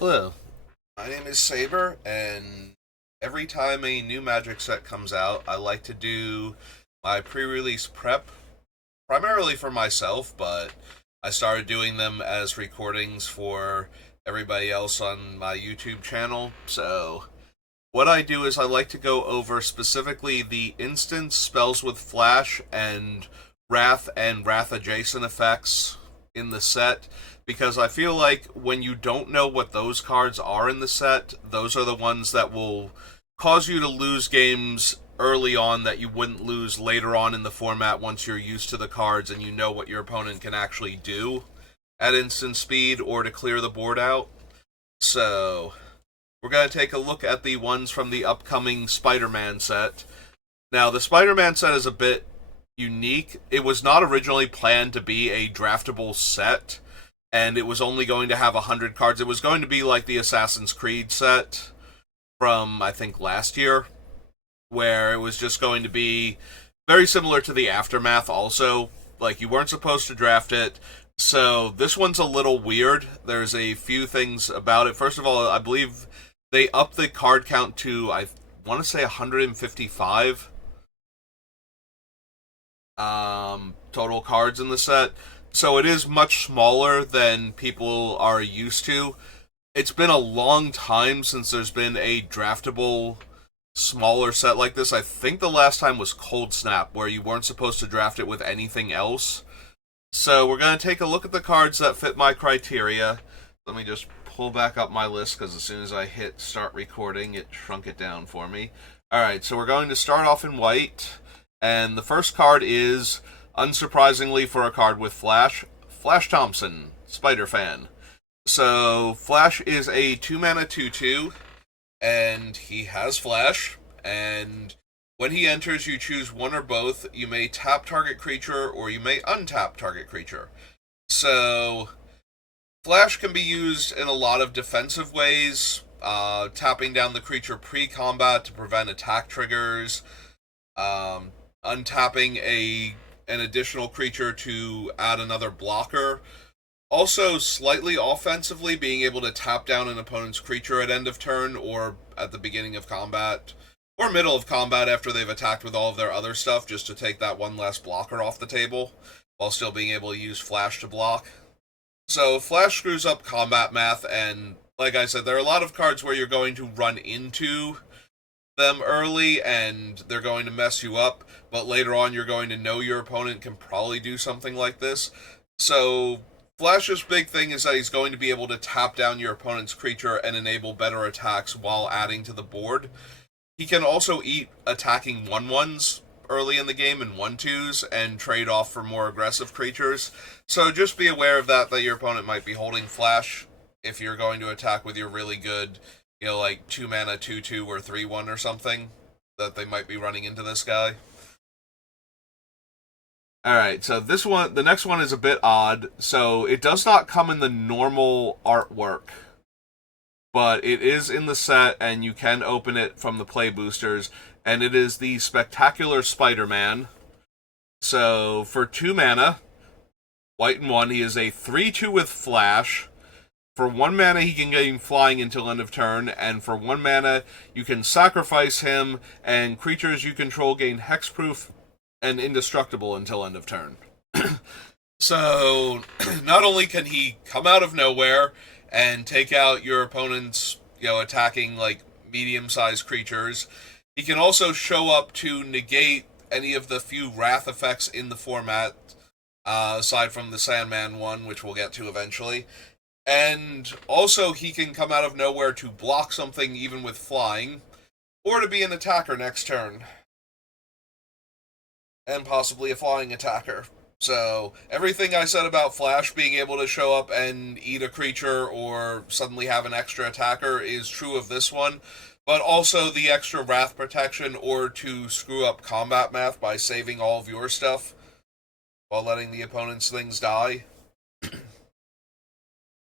Hello, my name is Saber, and every time a new Magic set comes out, I like to do my pre-release prep, primarily for myself, but I started doing them as recordings for everybody else on my YouTube channel. So, what I do is I like to go over specifically the instance spells with flash and Wrath adjacent effects in the set, because I feel like when you don't know what those cards are in the set, those are the ones that will cause you to lose games early on that you wouldn't lose later on in the format once you're used to the cards and you know what your opponent can actually do at instant speed or to clear the board out. So, we're going to take a look at the ones from the upcoming Spider-Man set. Now, the Spider-Man set is a bit unique. It was not originally planned to be a draftable set, and it was only going to have 100 cards. It was going to be like the Assassin's Creed set from, I think, last year, where it was just going to be very similar to the Aftermath also. Like, you weren't supposed to draft it. So, this one's a little weird. There's a few things about it. First of all, I believe they upped the card count to, I want to say, 155 total cards in the set. So it is much smaller than people are used to. It's been a long time since there's been a draftable smaller set like this. I think the last time was Cold Snap, where you weren't supposed to draft it with anything else. So we're going to take a look at the cards that fit my criteria. Let me just pull back up my list, because as soon as I hit start recording, it shrunk it down for me. Alright, so we're going to start off in white. And the first card is, unsurprisingly for a card with Flash, Flash Thompson, Spider-Fan. So, Flash is a 2-mana 2-2, and he has Flash, and when he enters, you choose one or both. You may tap target creature, or you may untap target creature. So, Flash can be used in a lot of defensive ways, tapping down the creature pre-combat to prevent attack triggers, untapping an additional creature to add another blocker. Also, slightly offensively, being able to tap down an opponent's creature at end of turn or at the beginning of combat or middle of combat after they've attacked with all of their other stuff, just to take that one less blocker off the table while still being able to use Flash to block. So Flash screws up combat math, and like I said, there are a lot of cards where you're going to run into them early and they're going to mess you up, but later on you're going to know your opponent can probably do something like this. So Flash's big thing is that he's going to be able to tap down your opponent's creature and enable better attacks while adding to the board. He can also eat attacking 1/1s early in the game and 1/2s and trade off for more aggressive creatures. So just be aware of that your opponent might be holding Flash if you're going to attack with your really good, like 2-mana 2/2 or 3/1 or something, that they might be running into this guy. Alright, so the next one is a bit odd. So it does not come in the normal artwork, but it is in the set and you can open it from the play boosters, and it is the Spectacular Spider-Man. So for 2 mana, white and 1, he is a 3/2 with Flash. For 1 mana, he can gain flying until end of turn, and for 1 mana, you can sacrifice him, and creatures you control gain hexproof and indestructible until end of turn. So, not only can he come out of nowhere and take out your opponent's, attacking, like, medium-sized creatures, he can also show up to negate any of the few Wrath effects in the format, aside from the Sandman one, which we'll get to eventually. And also, he can come out of nowhere to block something even with flying, or to be an attacker next turn. And possibly a flying attacker. So, everything I said about Flash being able to show up and eat a creature or suddenly have an extra attacker is true of this one, but also the extra Wrath protection or to screw up combat math by saving all of your stuff while letting the opponent's things die.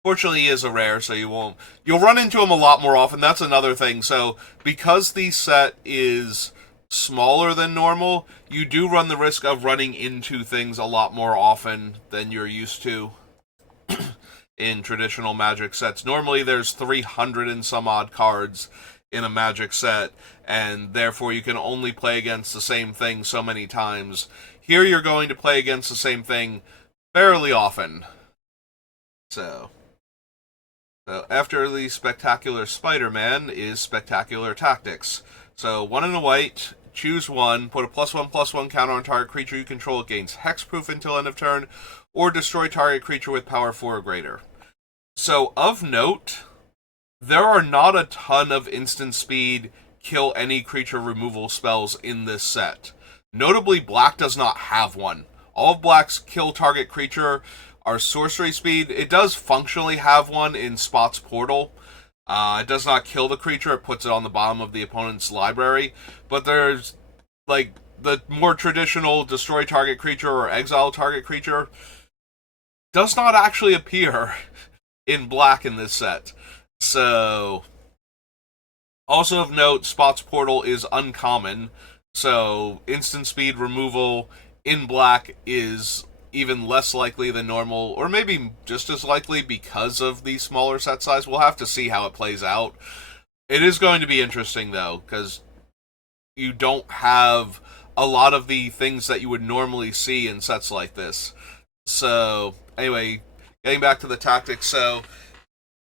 Fortunately, he is a rare, so you'll run into him a lot more often. That's another thing. So, because the set is smaller than normal, you do run the risk of running into things a lot more often than you're used to. in traditional Magic sets. Normally there's 300 and some odd cards in a Magic set, and therefore you can only play against the same thing so many times. Here you're going to play against the same thing fairly often. So after the Spectacular Spider-Man is Spectacular Tactics. So 1 and a white, choose one, put a +1/+1 counter on target creature you control. It gains hexproof until end of turn, or destroy target creature with power 4 or greater. So, of note, there are not a ton of instant speed, kill any creature removal spells in this set. Notably, black does not have one. All of black's kill target creature are sorcery speed. It does functionally have one in Spot's Portal. It does not kill the creature, it puts it on the bottom of the opponent's library. But there's, like, the more traditional destroy target creature or exile target creature does not actually appear in black in this set. So, also of note, Spot's Portal is uncommon, so instant speed removal in black is even less likely than normal, or maybe just as likely because of the smaller set size. We'll have to see how it plays out. It is going to be interesting, though, because you don't have a lot of the things that you would normally see in sets like this. So, anyway, getting back to the tactics, so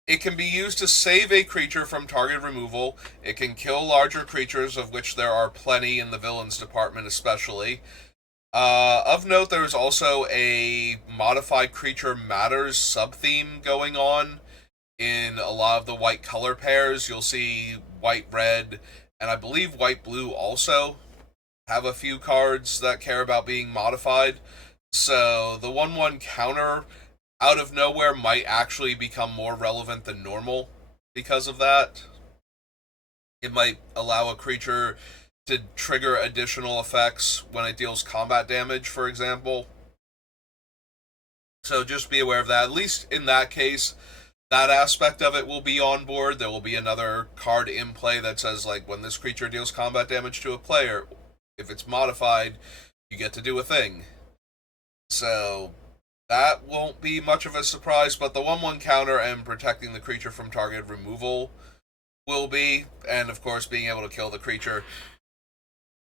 it can be used to save a creature from target removal. It can kill larger creatures, of which there are plenty in the villains department especially. Of note, there's also a modified creature matters sub-theme going on in a lot of the white color pairs. You'll see white-red, and I believe white-blue also have a few cards that care about being modified. So the 1/1 counter out of nowhere might actually become more relevant than normal because of that. It might allow a creature to trigger additional effects when it deals combat damage, for example. So just be aware of that. At least in that case, that aspect of it will be on board. There will be another card in play that says, like, when this creature deals combat damage to a player, if it's modified, you get to do a thing. So that won't be much of a surprise, but the 1/1 counter and protecting the creature from target removal will be, and of course being able to kill the creature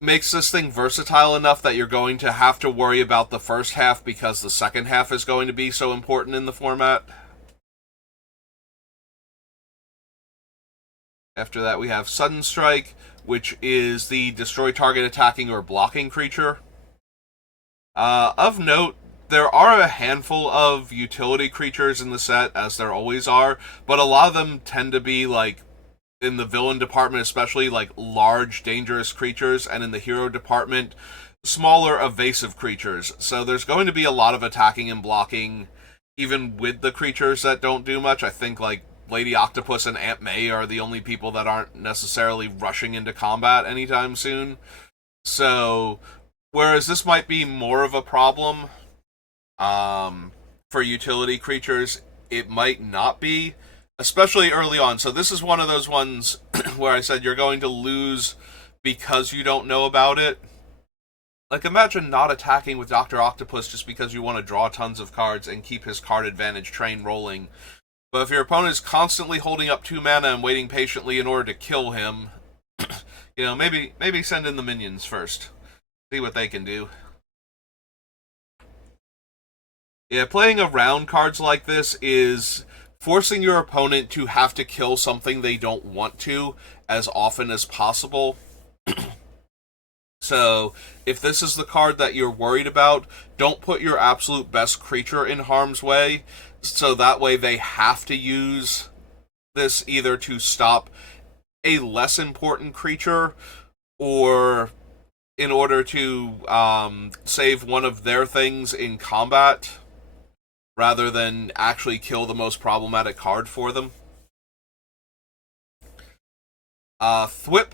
makes this thing versatile enough that you're going to have to worry about the first half because the second half is going to be so important in the format. After that, we have Sudden Strike, which is the destroy target attacking or blocking creature. Of note, there are a handful of utility creatures in the set, as there always are, but a lot of them tend to be, like, in the villain department especially, like, large, dangerous creatures, and in the hero department, smaller, evasive creatures. So there's going to be a lot of attacking and blocking, even with the creatures that don't do much. I think, like, Lady Octopus and Aunt May are the only people that aren't necessarily rushing into combat anytime soon. So, whereas this might be more of a problem for utility creatures, it might not be, especially early on. So this is one of those ones where I said you're going to lose because you don't know about it. Like, imagine not attacking with Dr. Octopus just because you want to draw tons of cards and keep his card advantage train rolling. But if your opponent is constantly holding up 2 mana and waiting patiently in order to kill him, maybe send in the minions first. See what they can do. Yeah, playing around cards like this is forcing your opponent to have to kill something they don't want to as often as possible. So, if this is the card that you're worried about, don't put your absolute best creature in harm's way, so that way they have to use this either to stop a less important creature, or in order to save one of their things in combat, rather than actually kill the most problematic card for them. Thwip,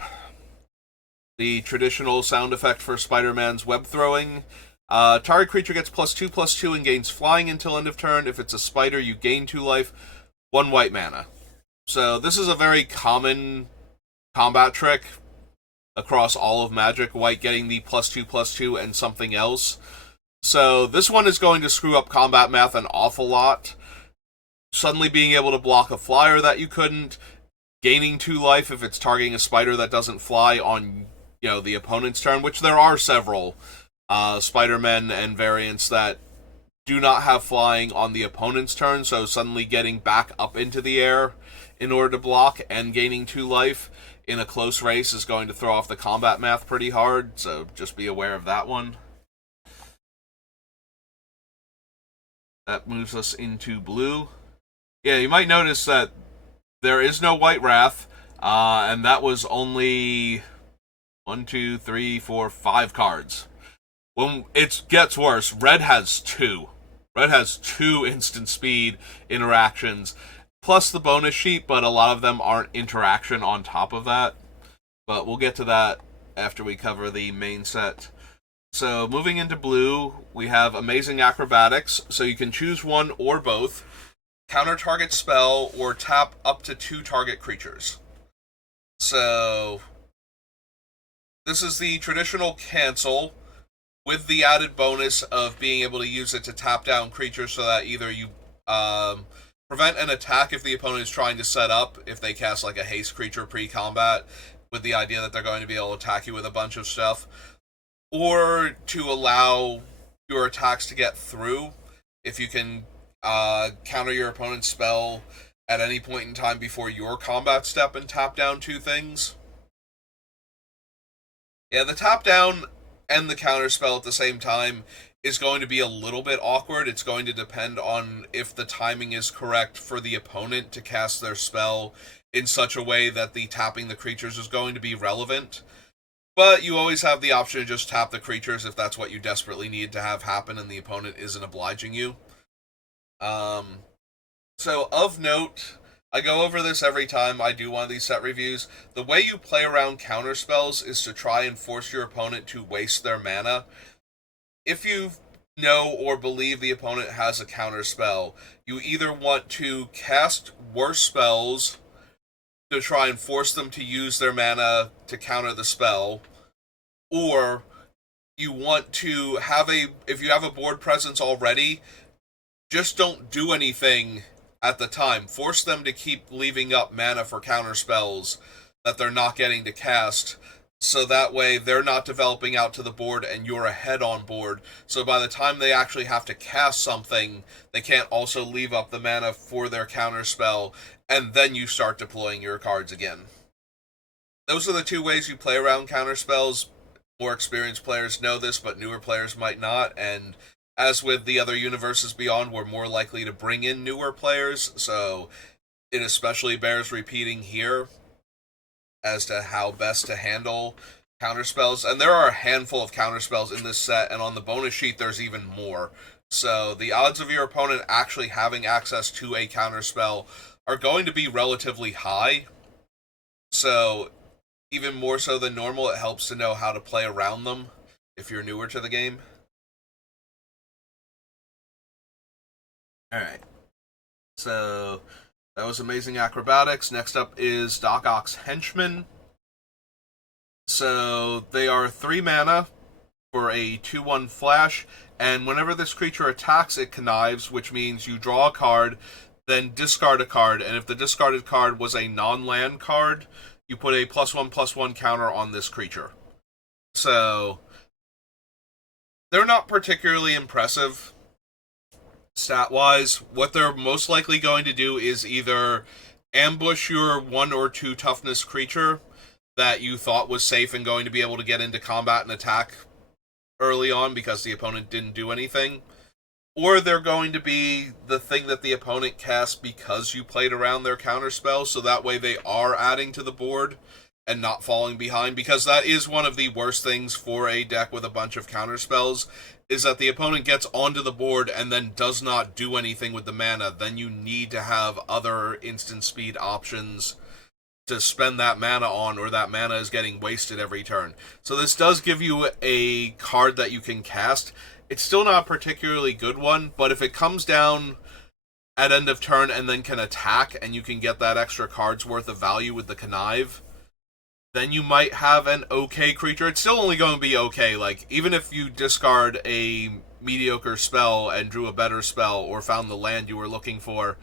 the traditional sound effect for Spider-Man's web throwing. Target creature gets +2/+2 and gains flying until end of turn. If it's a spider, you gain 2 life, 1 white mana. So this is a very common combat trick across all of Magic, white getting the +2/+2 and something else. So this one is going to screw up combat math an awful lot. suddenly being able to block a flyer that you couldn't, gaining 2 life if it's targeting a spider that doesn't fly on the opponent's turn, which there are several Spider-Men and variants that do not have flying on the opponent's turn, so suddenly getting back up into the air in order to block and gaining 2 life in a close race is going to throw off the combat math pretty hard, so just be aware of that one. That moves us into blue. Yeah, you might notice that there is no White Wrath, and that was only 1, 2, 3, 4, 5 cards. When it gets worse, red has 2. Red has 2 instant speed interactions, plus the bonus sheet, but a lot of them aren't interaction on top of that. But we'll get to that after we cover the main set. So moving into blue, we have Amazing Acrobatics, so you can choose one or both. Counter target spell or tap up to 2 target creatures. So this is the traditional cancel, with the added bonus of being able to use it to tap down creatures so that either you prevent an attack if the opponent is trying to set up, if they cast like a haste creature pre-combat, with the idea that they're going to be able to attack you with a bunch of stuff, or to allow your attacks to get through if you can counter your opponent's spell at any point in time before your combat step and tap down 2 things. Yeah, the tap down and the counter spell at the same time is going to be a little bit awkward. It's going to depend on if the timing is correct for the opponent to cast their spell in such a way that the tapping the creatures is going to be relevant. But you always have the option to just tap the creatures if that's what you desperately need to have happen and the opponent isn't obliging you. So of note, I go over this every time I do one of these set reviews. The way you play around counter spells is to try and force your opponent to waste their mana. If you know or believe the opponent has a counter spell, you either want to cast worse spells to try and force them to use their mana to counter the spell, or you want to have if you have a board presence already, just don't do anything at the time. Force them to keep leaving up mana for counter spells that they're not getting to cast, so that way they're not developing out to the board and you're ahead on board. So by the time they actually have to cast something, they can't also leave up the mana for their counter spell, and then you start deploying your cards again. Those are the 2 ways you play around counter spells. More experienced players know this, but newer players might not, and as with the other universes beyond, we're more likely to bring in newer players, so it especially bears repeating here as to how best to handle counterspells. And there are a handful of counterspells in this set, and on the bonus sheet there's even more. So the odds of your opponent actually having access to a counterspell are going to be relatively high. So even more so than normal, it helps to know how to play around them if you're newer to the game. Alright, so that was Amazing Acrobatics. Next up is Doc Ock's Henchmen. So they are 3 mana for a 2/1 flash, and whenever this creature attacks, it connives, which means you draw a card, then discard a card, and if the discarded card was a non-land card, you put a +1/+1 counter on this creature. So they're not particularly impressive stat-wise. What they're most likely going to do is either ambush your 1 or 2 toughness creature that you thought was safe and going to be able to get into combat and attack early on because the opponent didn't do anything, or they're going to be the thing that the opponent cast because you played around their counterspell, so that way they are adding to the board and not falling behind, because that is one of the worst things for a deck with a bunch of counterspells, is that the opponent gets onto the board and then does not do anything with the mana. Then you need to have other instant speed options to spend that mana on, or that mana is getting wasted every turn. So this does give you a card that you can cast. It's still not a particularly good one, but if it comes down at end of turn and then can attack, and you can get that extra card's worth of value with the connive, then you might have an okay creature. It's still only going to be okay. Like, even if you discard a mediocre spell and drew a better spell, or found the land you were looking for,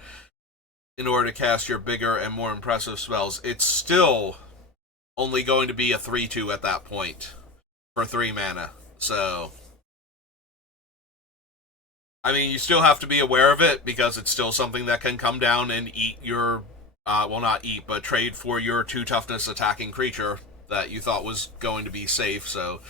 in order to cast your bigger and more impressive spells, it's still only going to be a 3/2 at that point for 3 mana. So, I mean, you still have to be aware of it because it's still something that can come down and eat your, well, not eat, but trade for your 2 toughness attacking creature that you thought was going to be safe. So,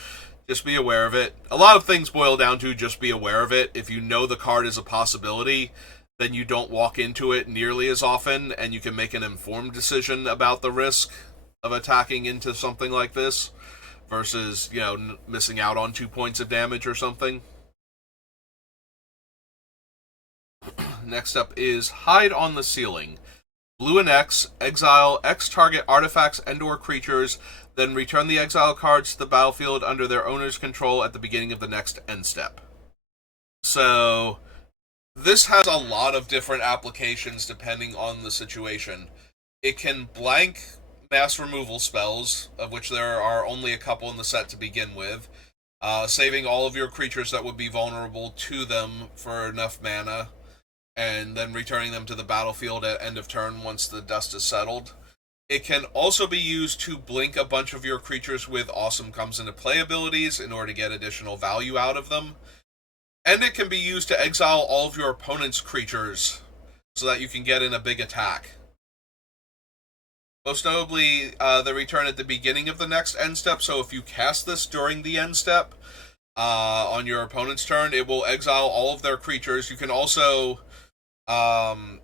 just be aware of it. A lot of things boil down to just be aware of it. If you know the card is a possibility, then you don't walk into it nearly as often, and you can make an informed decision about the risk of attacking into something like this versus, missing out on 2 points of damage or something. Next up is Hide on the Ceiling. Blue and X, exile X target artifacts and or creatures, then return the exile cards to the battlefield under their owner's control at the beginning of the next end step. So, this has a lot of different applications depending on the situation. It can blank mass removal spells, of which there are only a couple in the set to begin with, saving all of your creatures that would be vulnerable to them for enough mana, and then returning them to the battlefield at end of turn once the dust is settled. It can also be used to blink a bunch of your creatures with awesome comes into play abilities in order to get additional value out of them. And it can be used to exile all of your opponent's creatures so that you can get in a big attack. Most notably, they return at the beginning of the next end step, so if you cast this during the end step on your opponent's turn, it will exile all of their creatures. You can also,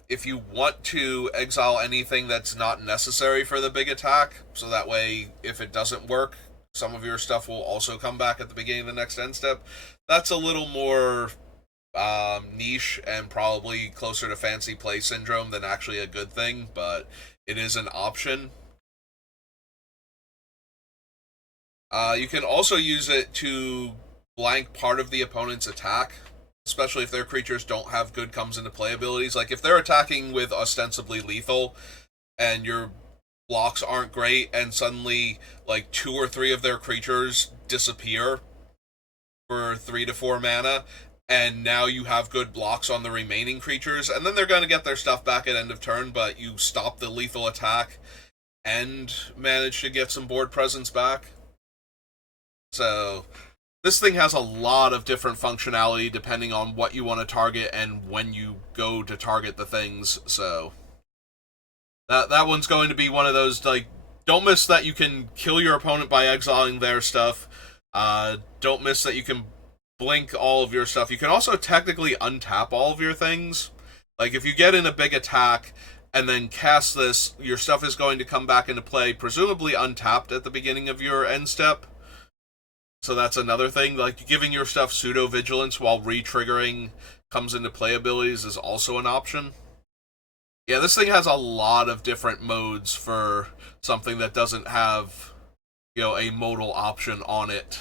if you want to, exile anything that's not necessary for the big attack, so that way, if it doesn't work, some of your stuff will also come back at the beginning of the next end step. That's a little more niche and probably closer to fancy play syndrome than actually a good thing, but it is an option. You can also use it to blank part of the opponent's attack, especially if their creatures don't have good comes into play abilities. Like if they're attacking with ostensibly lethal and your blocks aren't great and suddenly like 2 or 3 of their creatures disappear for 3 to 4 mana, and now you have good blocks on the remaining creatures, and then they're going to get their stuff back at end of turn, but you stop the lethal attack and manage to get some board presence back. So this thing has a lot of different functionality depending on what you want to target and when you go to target the things. So that one's going to be one of those, like, don't miss that you can kill your opponent by exiling their stuff. Don't miss that you can blink all of your stuff. You can also technically untap all of your things. Like, if you get in a big attack and then cast this, your stuff is going to come back into play, presumably untapped at the beginning of your end step. So that's another thing. Like, giving your stuff pseudo-vigilance while re-triggering comes into play abilities is also an option. Yeah, this thing has a lot of different modes for something that doesn't have, a modal option on it.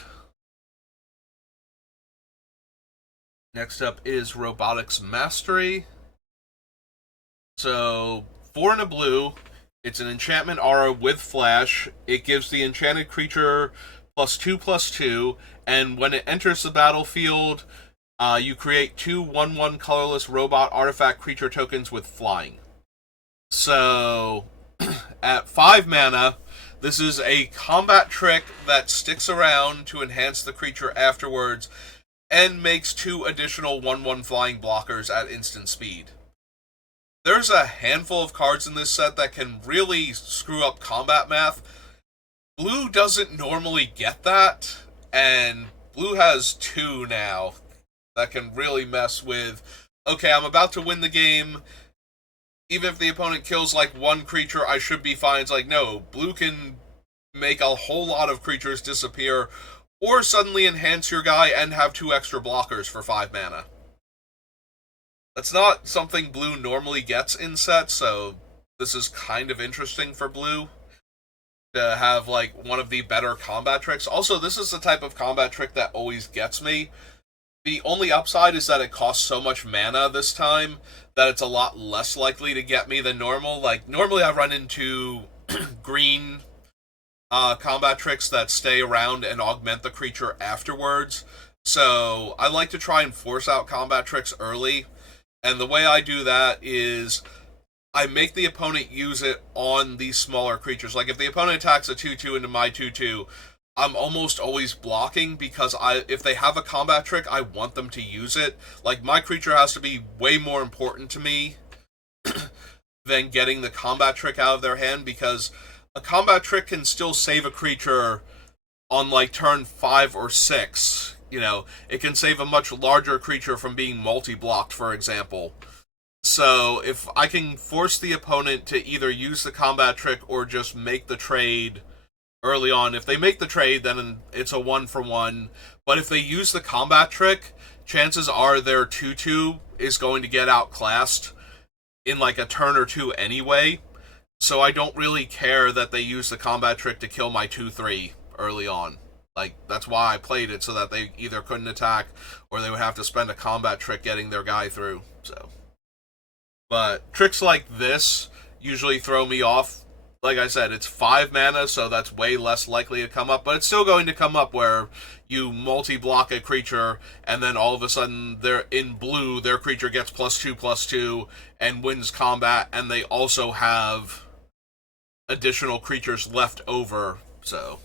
Next up is Robotics Mastery. So, 4 and a blue, it's an enchantment aura with flash. It gives the enchanted creature +2/+2, and when it enters the battlefield, you create 2 1/1 colorless robot artifact creature tokens with flying. So, at 5 mana, this is a combat trick that sticks around to enhance the creature afterwards and makes 2 additional 1/1 flying blockers at instant speed. There's a handful of cards in this set that can really screw up combat math. Blue doesn't normally get that, and blue has 2 now that can really mess with, okay, I'm about to win the game. Even if the opponent kills like 1 creature, I should be fine. It's like, no, blue can make a whole lot of creatures disappear, or suddenly enhance your guy and have 2 extra blockers for 5 mana. That's not something blue normally gets in sets, so this is kind of interesting for blue to have like one of the better combat tricks. Also, this is the type of combat trick that always gets me. The only upside is that it costs so much mana this time that it's a lot less likely to get me than normal. Like, normally I run into green combat tricks that stay around and augment the creature afterwards. So I like to try and force out combat tricks early. And the way I do that is I make the opponent use it on these smaller creatures. Like if the opponent attacks a 2/2 into my 2/2, I'm almost always blocking because if they have a combat trick, I want them to use it. Like my creature has to be way more important to me than getting the combat trick out of their hand, because a combat trick can still save a creature on like turn 5 or 6. You know, it can save a much larger creature from being multi-blocked, for example. So if I can force the opponent to either use the combat trick or just make the trade early on. If they make the trade, then it's a 1-for-1. But if they use the combat trick, chances are their 2/2 is going to get outclassed in like a turn or two anyway. So I don't really care that they use the combat trick to kill my 2/3 early on. Like, that's why I played it, so that they either couldn't attack or they would have to spend a combat trick getting their guy through. So, but tricks like this usually throw me off. Like I said, it's 5 mana, so that's way less likely to come up, but it's still going to come up where you multi-block a creature, and then all of a sudden, they're in blue, their creature gets +2/+2, and wins combat, and they also have additional creatures left over, so...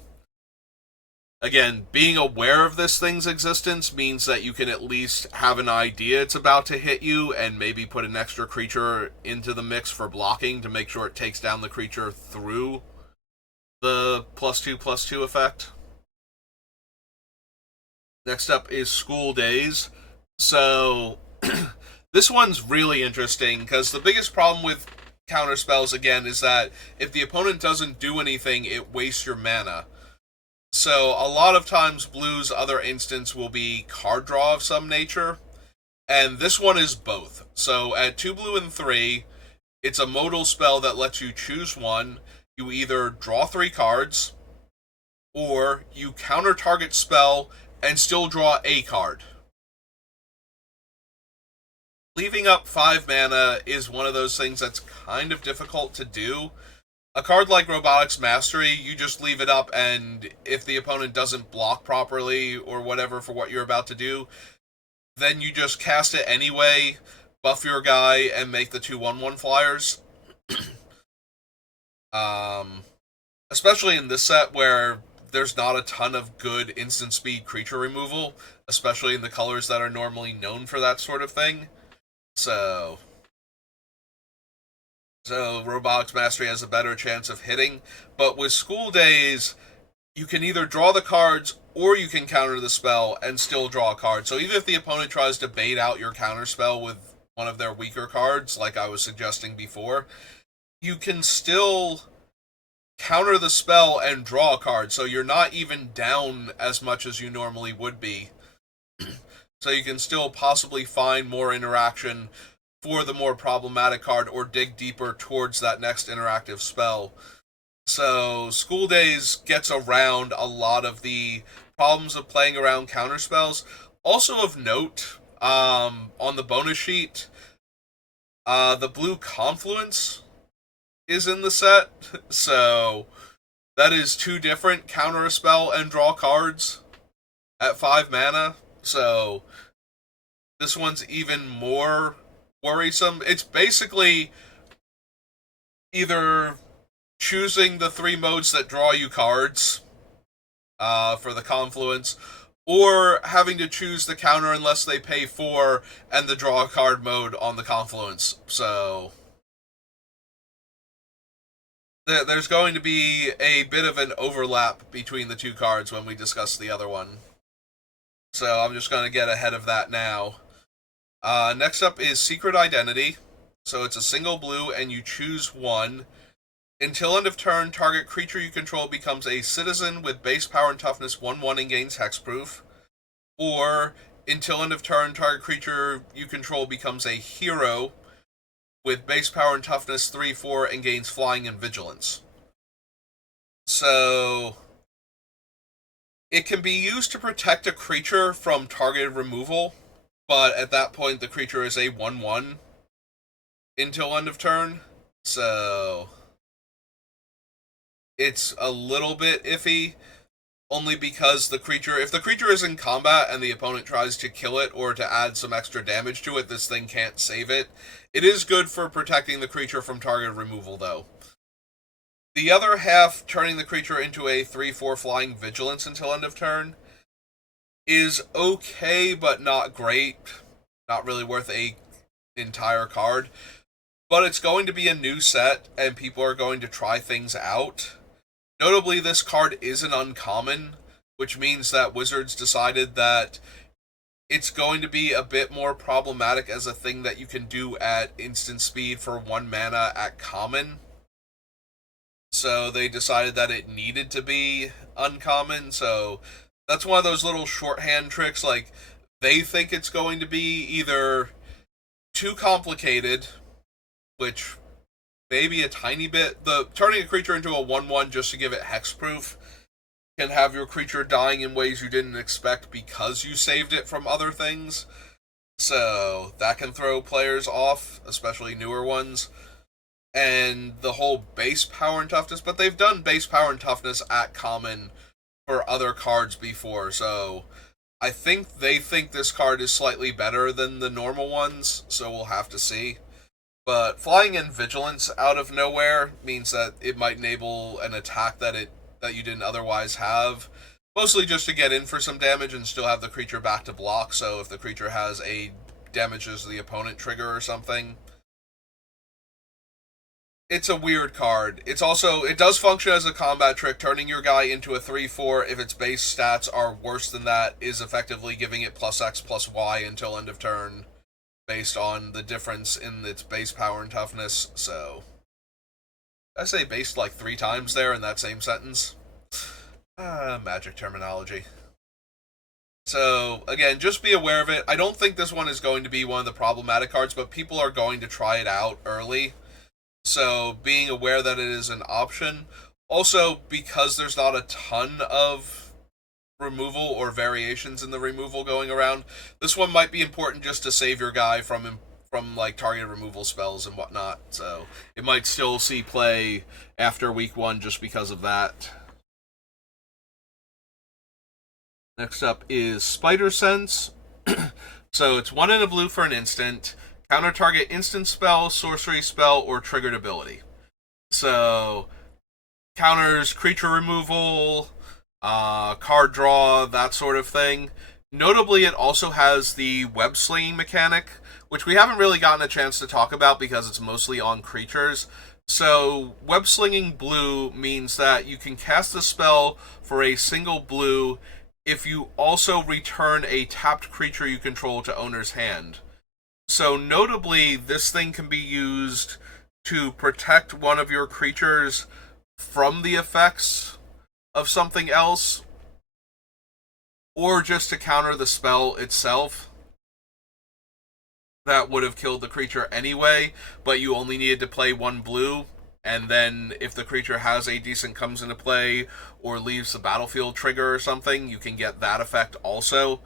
Again, being aware of this thing's existence means that you can at least have an idea it's about to hit you and maybe put an extra creature into the mix for blocking to make sure it takes down the creature through the +2/+2 effect. Next up is School Days. So, this one's really interesting because the biggest problem with counter spells, again, is that if the opponent doesn't do anything, it wastes your mana. So a lot of times blue's other instance will be card draw of some nature, and this one is both. So at 2 blue and 3, it's a modal spell that lets you choose one. You either draw 3 cards, or you counter target spell and still draw a card. Leaving up 5 mana is one of those things that's kind of difficult to do. A card like Robotics Mastery, you just leave it up, and if the opponent doesn't block properly or whatever for what you're about to do, then you just cast it anyway, buff your guy, and make the 2/1/1 flyers. Especially in this set where there's not a ton of good instant speed creature removal, especially in the colors that are normally known for that sort of thing. So Robotics Mastery has a better chance of hitting. But with School Days, you can either draw the cards or you can counter the spell and still draw a card. So even if the opponent tries to bait out your counter spell with one of their weaker cards, like I was suggesting before, you can still counter the spell and draw a card. So you're not even down as much as you normally would be. So you can still possibly find more interaction for the more problematic card or dig deeper towards that next interactive spell. So School Days gets around a lot of the problems of playing around counterspells. Also of note, on the bonus sheet, the blue Confluence is in the set. So that is 2 different counter a spell and draw cards at 5 mana. So this one's even more worrisome. It's basically either choosing the 3 modes that draw you cards for the Confluence, or having to choose the counter unless they pay 4 and the draw a card mode on the Confluence. So there's going to be a bit of an overlap between the 2 cards when we discuss the other one. So I'm just going to get ahead of that now. Next up is Secret Identity. So it's a single blue, and you choose one. Until end of turn, target creature you control becomes a citizen with base power and toughness 1/1 and gains hexproof. Or, until end of turn, target creature you control becomes a hero with base power and toughness 3/4 and gains flying and vigilance. So it can be used to protect a creature from targeted removal, but at that point the creature is a 1/1 until end of turn. So it's a little bit iffy. only because if the creature is in combat and the opponent tries to kill it or to add some extra damage to it, this thing can't save it. It is good for protecting the creature from target removal, though. The other half, turning the creature into a 3/4 flying vigilance until end of turn, is okay, but not great. Not really worth a entire card. But it's going to be a new set, and people are going to try things out. Notably, this card is an uncommon, which means that Wizards decided that it's going to be a bit more problematic as a thing that you can do at instant speed for 1 mana at common. So they decided that it needed to be uncommon, so that's one of those little shorthand tricks, like, they think it's going to be either too complicated, which maybe a tiny bit. The turning a creature into a 1/1 just to give it hexproof can have your creature dying in ways you didn't expect because you saved it from other things. So that can throw players off, especially newer ones. And the whole base power and toughness, but they've done base power and toughness at common for other cards before, so I think they think this card is slightly better than the normal ones, so we'll have to see. But flying in Vigilance out of nowhere means that it might enable an attack that you didn't otherwise have. Mostly just to get in for some damage and still have the creature back to block, so if the creature has a damages the opponent trigger or something. It's a weird card. It does function as a combat trick. Turning your guy into a 3/4 if its base stats are worse than that is effectively giving it +X/+Y until end of turn, based on the difference in its base power and toughness. So I say based like 3 times there in that same sentence. Magic terminology. So again, just be aware of it. I don't think this one is going to be one of the problematic cards, but people are going to try it out early. So being aware that it is an option. Also, because there's not a ton of removal or variations in the removal going around, this one might be important just to save your guy from like targeted removal spells and whatnot. So it might still see play after week 1 just because of that. Next up is Spider Sense. So it's 1 and a blue for an instant. Counter target instant spell, sorcery spell, or triggered ability. So, counters creature removal, card draw, that sort of thing. Notably, it also has the web slinging mechanic, which we haven't really gotten a chance to talk about because it's mostly on creatures. So, web slinging blue means that you can cast a spell for a single blue if you also return a tapped creature you control to owner's hand. So notably, this thing can be used to protect one of your creatures from the effects of something else, or just to counter the spell itself that would have killed the creature anyway, but you only needed to play 1 blue, and then if the creature has a decent comes into play or leaves the battlefield trigger or something, you can get that effect also.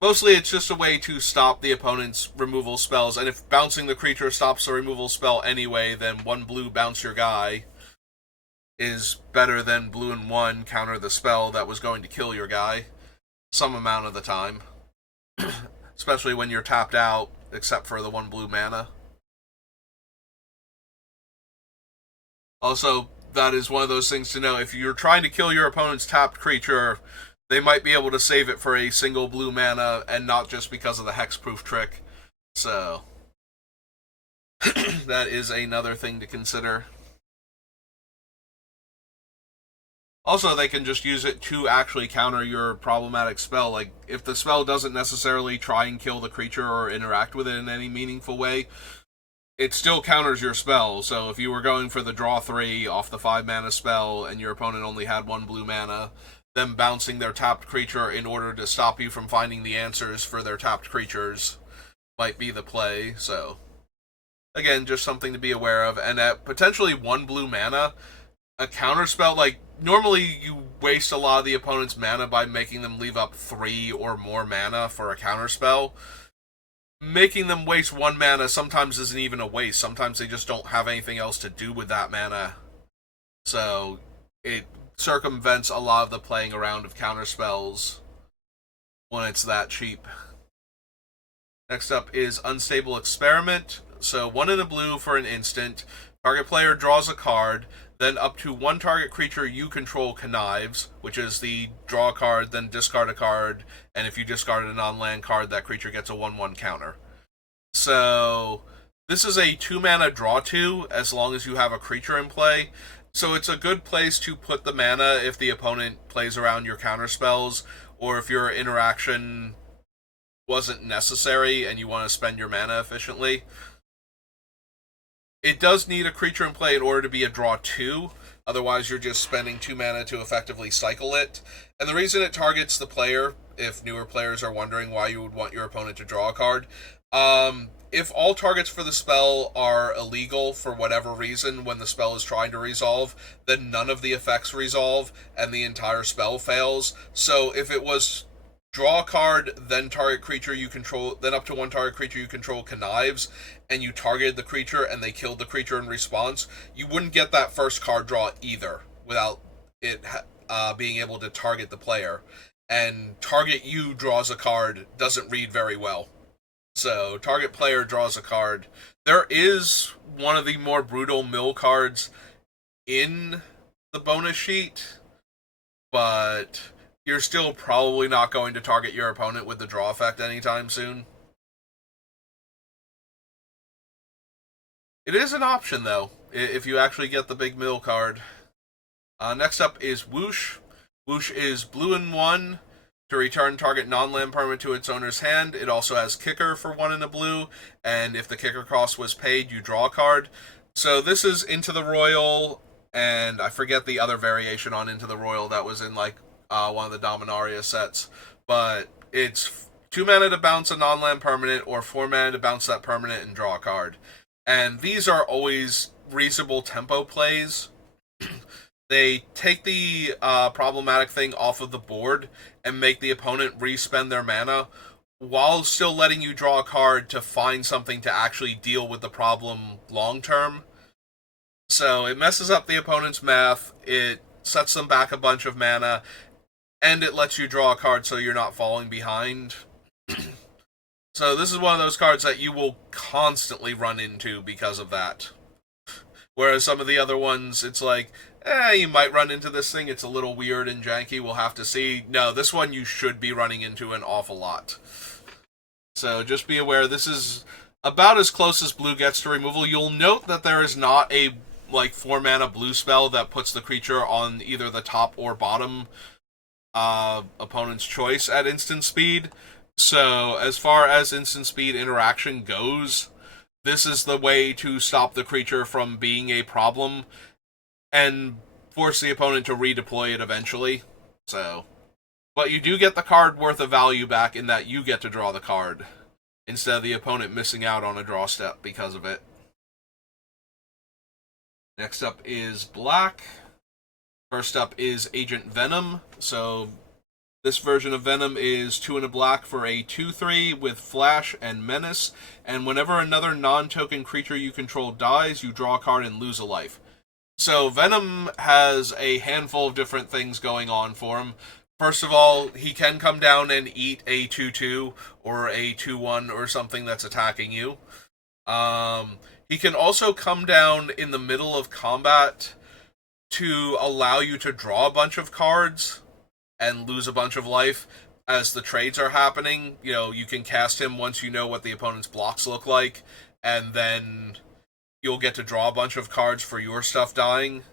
Mostly it's just a way to stop the opponent's removal spells, and if bouncing the creature stops the removal spell anyway, then 1 blue bounce your guy is better than blue and 1 counter the spell that was going to kill your guy some amount of the time. Especially when you're tapped out, except for the 1 blue mana. Also, that is one of those things to know. If you're trying to kill your opponent's tapped creature, they might be able to save it for a single blue mana and not just because of the hexproof trick. So, that is another thing to consider. Also, they can just use it to actually counter your problematic spell. Like, if the spell doesn't necessarily try and kill the creature or interact with it in any meaningful way, it still counters your spell. So if you were going for the draw 3 off the 5 mana spell and your opponent only had 1 blue mana, them bouncing their tapped creature in order to stop you from finding the answers for their tapped creatures might be the play. So, again, just something to be aware of. And at potentially 1 blue mana, a counterspell, like, normally you waste a lot of the opponent's mana by making them leave up 3 or more mana for a counterspell. Making them waste 1 mana sometimes isn't even a waste. Sometimes they just don't have anything else to do with that mana. So, it circumvents a lot of the playing around of counter spells when it's that cheap. Next up is Unstable Experiment. So 1 in a blue for an instant. Target player draws a card. Then up to 1 target creature you control connives, which is the draw a card, then discard a card, and if you discard a non-land card, that creature gets a 1/1 counter. So this is a 2-mana draw 2, as long as you have a creature in play. So it's a good place to put the mana if the opponent plays around your counter spells, or if your interaction wasn't necessary and you want to spend your mana efficiently. It does need a creature in play in order to be a draw 2, otherwise you're just spending 2 mana to effectively cycle it. And the reason it targets the player, if newer players are wondering why you would want your opponent to draw a card, if all targets for the spell are illegal for whatever reason when the spell is trying to resolve, then none of the effects resolve and the entire spell fails. So if it was draw a card, then target creature you control, then up to 1 target creature you control connives, and you targeted the creature and they killed the creature in response, you wouldn't get that first card draw either without it being able to target the player. And target you draws a card doesn't read very well. So target player draws a card. There is one of the more brutal mill cards in the bonus sheet, but you're still probably not going to target your opponent with the draw effect anytime soon. It is an option, though, if you actually get the big mill card. Next up is Whoosh. Whoosh is blue and 1 to return target non-land permanent to its owner's hand. It also has Kicker for 1 in a blue, and if the Kicker cost was paid, you draw a card. So this is Into the Royal, and I forget the other variation on Into the Royal that was in like one of the Dominaria sets, but it's 2 mana to bounce a non-land permanent or 4 mana to bounce that permanent and draw a card. And these are always reasonable tempo plays. They take the problematic thing off of the board and make the opponent re-spend their mana while still letting you draw a card to find something to actually deal with the problem long term. So it messes up the opponent's math, it sets them back a bunch of mana, and it lets you draw a card so you're not falling behind. So this is one of those cards that you will constantly run into because of that. Whereas some of the other ones, it's like, you might run into this thing, it's a little weird and janky, we'll have to see. No, this one you should be running into an awful lot. So just be aware, this is about as close as blue gets to removal. You'll note that there is not a 4 mana blue spell that puts the creature on either the top or bottom opponent's choice at instant speed. So as far as instant speed interaction goes, this is the way to stop the creature from being a problem and force the opponent to redeploy it eventually. So, but you do get the card worth of value back in that you get to draw the card instead of the opponent missing out on a draw step because of it. Next up is black. First up is Agent Venom. So this version of Venom is 2 and a black for a 2/3 with Flash and Menace, and whenever another non-token creature you control dies, you draw a card and lose a life. So Venom has a handful of different things going on for him. First of all, he can come down and eat a 2/2 or a 2/1 or something that's attacking you. He can also come down in the middle of combat to allow you to draw a bunch of cards and lose a bunch of life as the trades are happening. You know, you can cast him once you know what the opponent's blocks look like, and then you'll get to draw a bunch of cards for your stuff dying.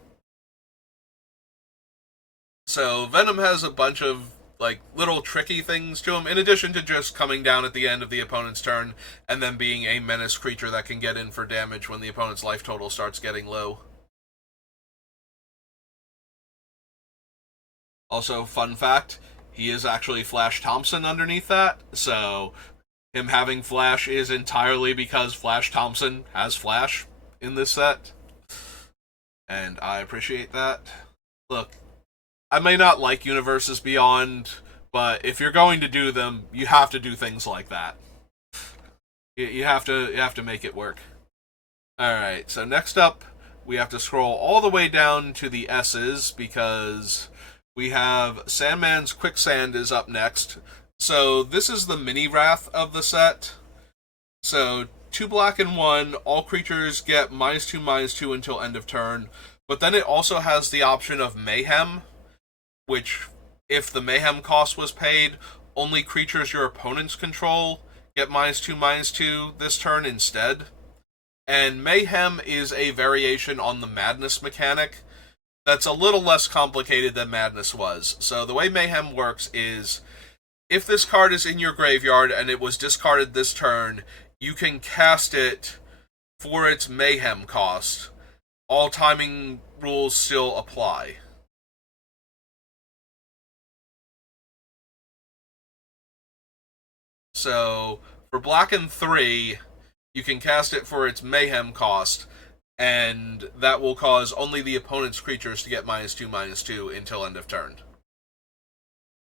So Venom has a bunch of little tricky things to him, in addition to just coming down at the end of the opponent's turn and then being a menace creature that can get in for damage when the opponent's life total starts getting low. Also, fun fact, he is actually Flash Thompson underneath that, so him having Flash is entirely because Flash Thompson has Flash in this set, and I appreciate that. Look, I may not like Universes Beyond, but if you're going to do them, you have to do things like that. You have to make it work. Alright, so next up, we have to scroll all the way down to the S's because we have Sandman's Quicksand is up next. So this is the mini Wrath of the set. So 2 black and 1, all creatures get -2/-2 until end of turn. But then it also has the option of Mayhem, which, if the Mayhem cost was paid, only creatures your opponents control get -2/-2 this turn instead. And Mayhem is a variation on the Madness mechanic that's a little less complicated than Madness was. So the way Mayhem works is, if this card is in your graveyard and it was discarded this turn, you can cast it for its Mayhem cost. All timing rules still apply. So, for black and 3, you can cast it for its Mayhem cost, and that will cause only the opponent's creatures to get -2/-2 until end of turn.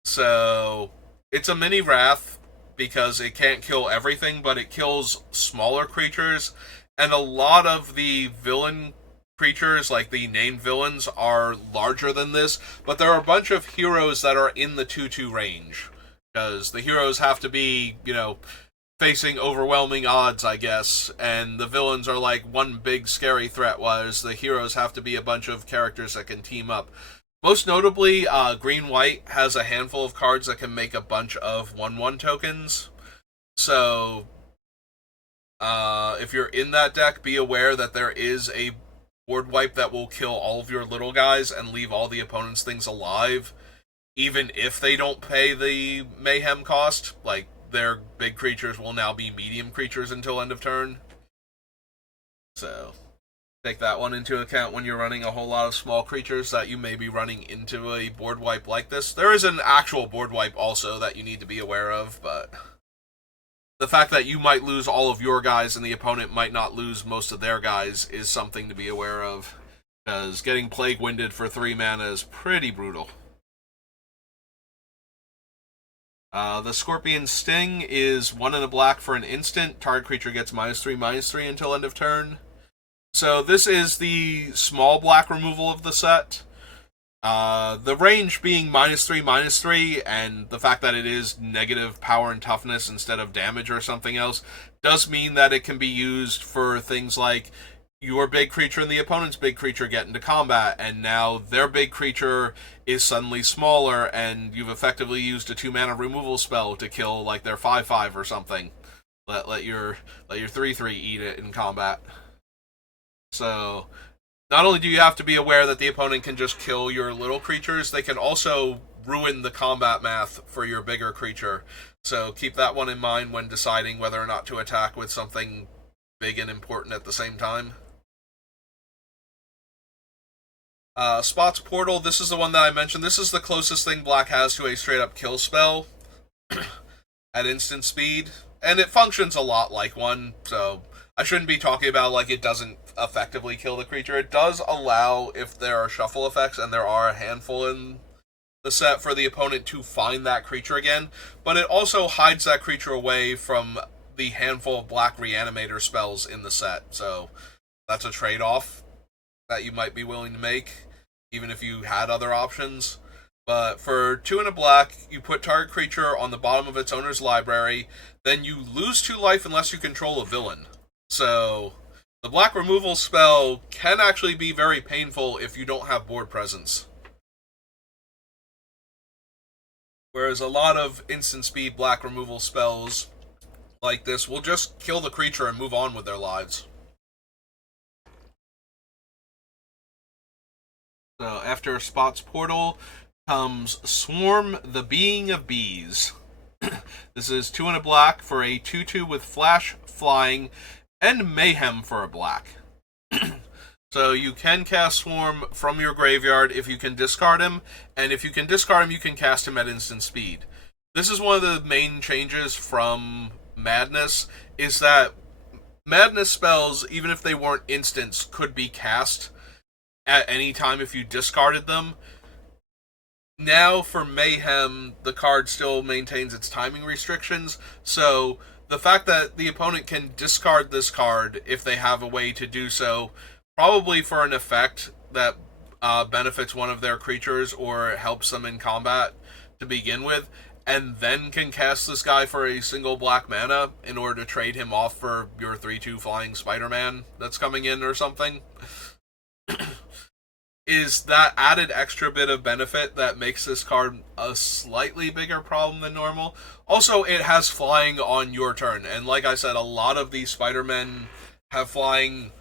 So, it's a mini Wrath because it can't kill everything, but it kills smaller creatures, and a lot of the villain creatures, like the named villains, are larger than this, but there are a bunch of heroes that are in the 2/2 range, because the heroes have to be, facing overwhelming odds, I guess, and the villains are like one big scary threat, whereas the heroes have to be a bunch of characters that can team up. Most notably, Green-White has a handful of cards that can make a bunch of 1/1 tokens. So, if you're in that deck, be aware that there is a board wipe that will kill all of your little guys and leave all the opponent's things alive, even if they don't pay the Mayhem cost. Like, their big creatures will now be medium creatures until end of turn. So, take that one into account when you're running a whole lot of small creatures that you may be running into a board wipe like this. There is an actual board wipe also that you need to be aware of, but the fact that you might lose all of your guys and the opponent might not lose most of their guys is something to be aware of, because getting Plague Winded for 3 mana is pretty brutal. The Scorpion Sting is 1 and a black for an instant. Target creature gets -3/-3 until end of turn. So this is the small black removal of the set. The range being -3/-3, and the fact that it is negative power and toughness instead of damage or something else, does mean that it can be used for things like your big creature and the opponent's big creature get into combat, and now their big creature is suddenly smaller, and you've effectively used a 2 mana removal spell to kill like their 5/5 or something. Let your 3/3 eat it in combat. So, not only do you have to be aware that the opponent can just kill your little creatures, they can also ruin the combat math for your bigger creature. So keep that one in mind when deciding whether or not to attack with something big and important at the same time. Spot's Portal, this is the one that I mentioned. This is the closest thing black has to a straight-up kill spell at instant speed, and it functions a lot like one, so I shouldn't be talking about like it doesn't effectively kill the creature. It does allow, if there are shuffle effects, and there are a handful in the set, for the opponent to find that creature again, but it also hides that creature away from the handful of black reanimator spells in the set, so that's a trade-off that you might be willing to make, even if you had other options. But for 2 and a black, you put target creature on the bottom of its owner's library, then you lose 2 life unless you control a villain. So, the black removal spell can actually be very painful if you don't have board presence. Whereas a lot of instant speed black removal spells like this will just kill the creature and move on with their lives. So after Spot's Portal comes Swarm, the Being of Bees. This is 2 and a black for a 2/2 with flash, flying, and mayhem for a black. So you can cast Swarm from your graveyard if you can discard him, and if you can discard him, you can cast him at instant speed. This is one of the main changes from Madness, is that Madness spells, even if they weren't instants, could be cast at any time if you discarded them. Now for Mayhem, the card still maintains its timing restrictions, so the fact that the opponent can discard this card if they have a way to do so probably for an effect that benefits one of their creatures or helps them in combat to begin with, and then can cast this guy for a single black mana in order to trade him off for your 3/2 flying Spider-Man that's coming in or something, is that added extra bit of benefit that makes this card a slightly bigger problem than normal. Also, it has flying on your turn, and like I said, a lot of these Spider-Men have flying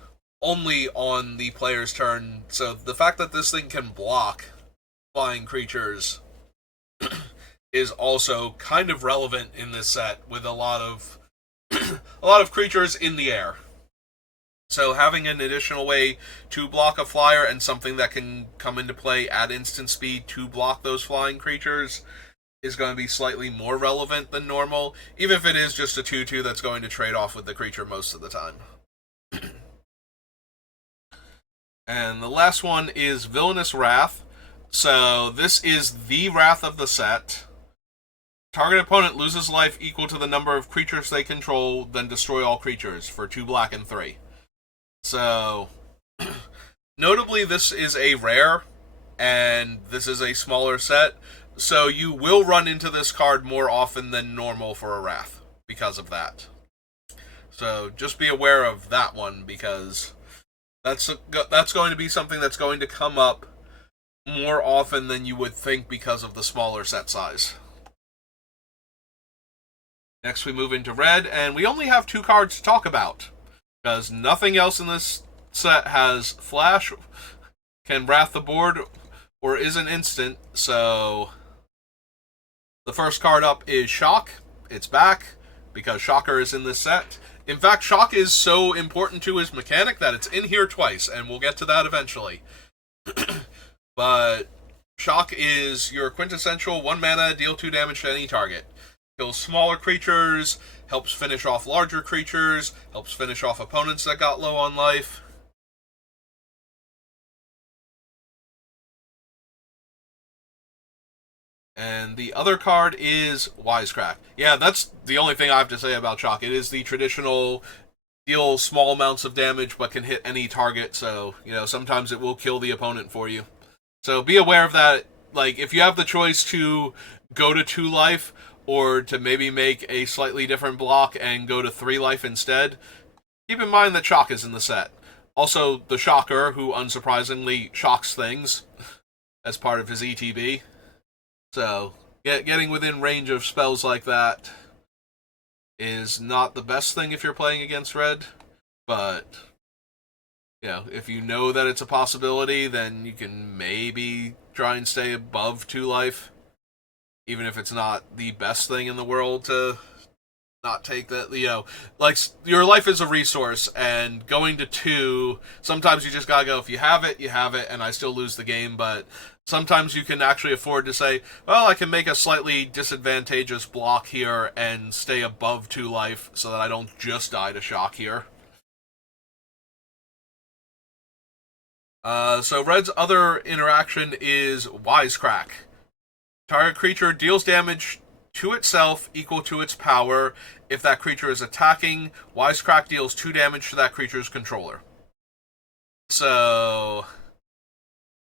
only on the player's turn, so the fact that this thing can block flying creatures is also kind of relevant in this set with a lot of a lot of creatures in the air. So having an additional way to block a flyer and something that can come into play at instant speed to block those flying creatures is going to be slightly more relevant than normal, even if it is just a 2/2 that's going to trade off with the creature most of the time. And the last one is Villainous Wrath. So this is the Wrath of the set. Target opponent loses life equal to the number of creatures they control, then destroy all creatures for 2 black and 3. So, notably, this is a rare, and this is a smaller set, so you will run into this card more often than normal for a Wrath because of that. So, just be aware of that one, because that's going to be something that's going to come up more often than you would think because of the smaller set size. Next we move into red, and we only have 2 cards to talk about, because nothing else in this set has flash, can wrath the board, or is an instant. So the first card up is Shock. It's back, because Shocker is in this set. In fact, Shock is so important to his mechanic that it's in here twice, and we'll get to that eventually. But Shock is your quintessential 1 mana, deal 2 damage to any target. Kills smaller creatures, helps finish off larger creatures, helps finish off opponents that got low on life. And the other card is Wisecrack. Yeah, that's the only thing I have to say about Shock. It is the traditional deal small amounts of damage but can hit any target, so, sometimes it will kill the opponent for you. So be aware of that. Like, if you have the choice to go to 2 life, or to maybe make a slightly different block and go to 3 life instead, keep in mind that Shock is in the set. Also, the Shocker, who unsurprisingly shocks things as part of his ETB. So, getting within range of spells like that is not the best thing if you're playing against red, but if you know that it's a possibility, then you can maybe try and stay above 2 life. Even if it's not the best thing in the world to not take that, like, your life is a resource, and going to 2, sometimes you just gotta go, if you have it, and I still lose the game, but sometimes you can actually afford to say, well, I can make a slightly disadvantageous block here and stay above 2 life so that I don't just die to Shock here. So red's other interaction is Wisecrack. Target creature deals damage to itself equal to its power. If that creature is attacking, Wisecrack deals 2 damage to that creature's controller. So,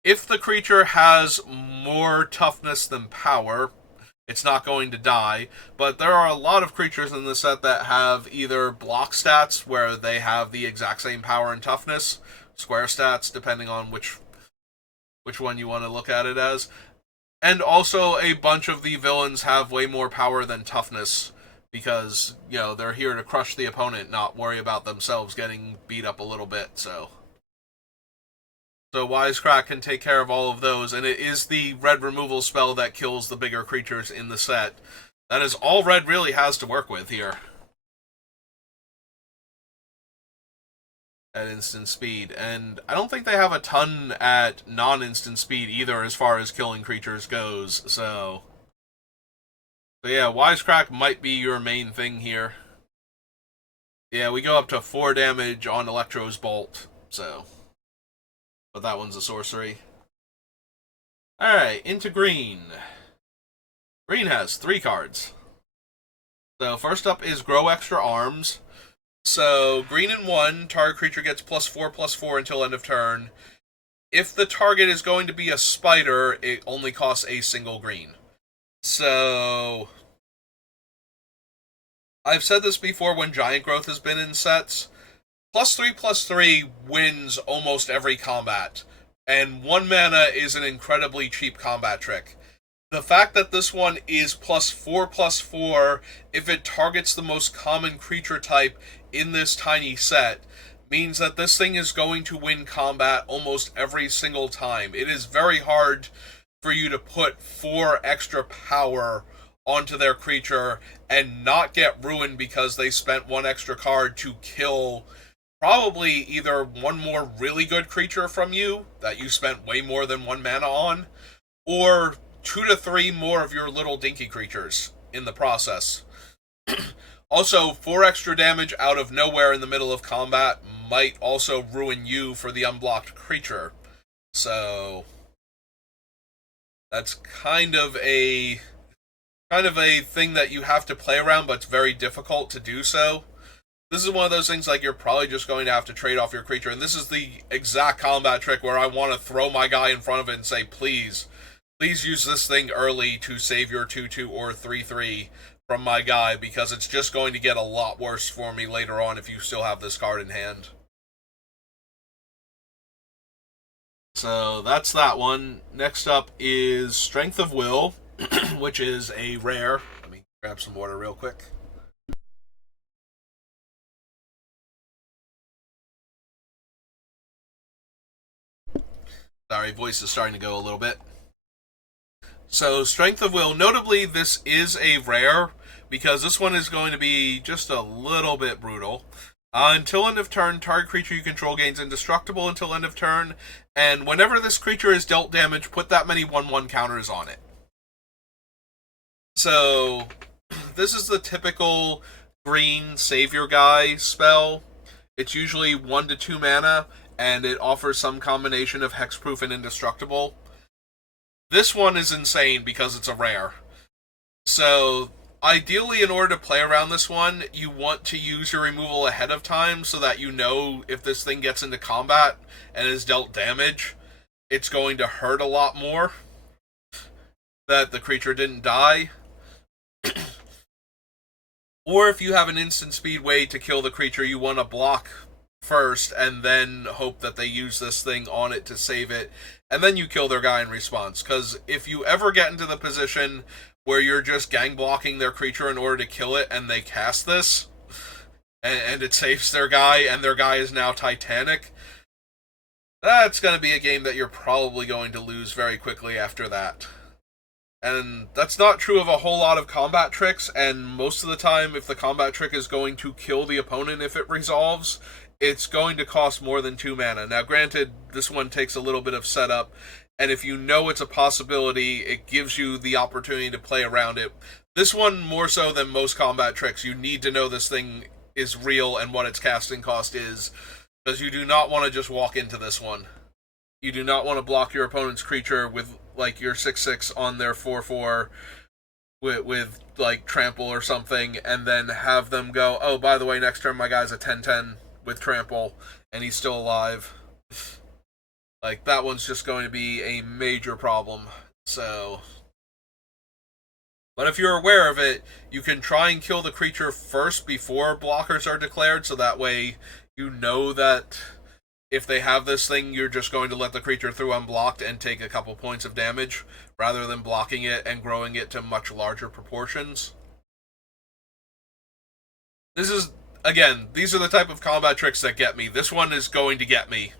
if the creature has more toughness than power, it's not going to die. But there are a lot of creatures in this set that have either block stats, where they have the exact same power and toughness, square stats, depending on which one you want to look at it as. And also, a bunch of the villains have way more power than toughness, because, they're here to crush the opponent, not worry about themselves getting beat up a little bit, so Wisecrack can take care of all of those, and it is the red removal spell that kills the bigger creatures in the set. That is all red really has to work with here at instant speed, and I don't think they have a ton at non-instant speed either as far as killing creatures goes, so yeah, Wisecrack might be your main thing here. Yeah, we go up to 4 damage on Electro's Bolt, but that one's a sorcery. Alright, into green. Green has 3 cards. So first up is Grow Extra Arms. So, green and 1, target creature gets +4/+4 until end of turn. If the target is going to be a spider, it only costs a single green. So, I've said this before when Giant Growth has been in sets. +3/+3 wins almost every combat, and 1 mana is an incredibly cheap combat trick. The fact that this one is +4/+4 if it targets the most common creature type in this tiny set means that this thing is going to win combat almost every single time. It is very hard for you to put 4 extra power onto their creature and not get ruined because they spent 1 extra card to kill probably either one more really good creature from you that you spent way more than 1 mana on, or 2 to 3 more of your little dinky creatures in the process. Also, 4 extra damage out of nowhere in the middle of combat might also ruin you for the unblocked creature. So that's kind of a thing that you have to play around, but it's very difficult to do so. This is one of those things like you're probably just going to have to trade off your creature, and this is the exact combat trick where I want to throw my guy in front of it and say, please use this thing early to save your 2/2 or 3/3 from my guy, because it's just going to get a lot worse for me later on if you still have this card in hand. So that's that one. Next up is Strength of Will, which is a rare. Let me grab some water real quick. Sorry, voice is starting to go a little bit. So, Strength of Will, notably, this is a rare, because this one is going to be just a little bit brutal. Until end of turn, target creature you control gains indestructible until end of turn, and whenever this creature is dealt damage, put that many 1/1 counters on it. So, this is the typical green savior guy spell. It's usually 1 to 2 mana, and it offers some combination of hexproof and indestructible. This one is insane because it's a rare. So, ideally, in order to play around this one, you want to use your removal ahead of time so that you know if this thing gets into combat and is dealt damage, it's going to hurt a lot more that the creature didn't die. Or if you have an instant speed way to kill the creature, you want to block first and then hope that they use this thing on it to save it, and then you kill their guy in response. Because if you ever get into the position where you're just gang blocking their creature in order to kill it and they cast this, and it saves their guy, and their guy is now Titanic, that's going to be a game that you're probably going to lose very quickly after that. And that's not true of a whole lot of combat tricks, and most of the time, if the combat trick is going to kill the opponent if it resolves, it's going to cost more than 2 mana. Now, granted, this one takes a little bit of setup, and if you know it's a possibility, it gives you the opportunity to play around it. This one, more so than most combat tricks, you need to know this thing is real and what its casting cost is, because you do not want to just walk into this one. You do not want to block your opponent's creature with like your 6/6 on their 4/4 with like trample or something, and then have them go, oh, by the way, next turn my guy's a 10/10 with trample and he's still alive. Like, that one's just going to be a major problem. So, but if you're aware of it, you can try and kill the creature first before blockers are declared, so that way you know that if they have this thing, you're just going to let the creature through unblocked and take a couple points of damage, rather than blocking it and growing it to much larger proportions. This is, again, these are the type of combat tricks that get me. This one is going to get me.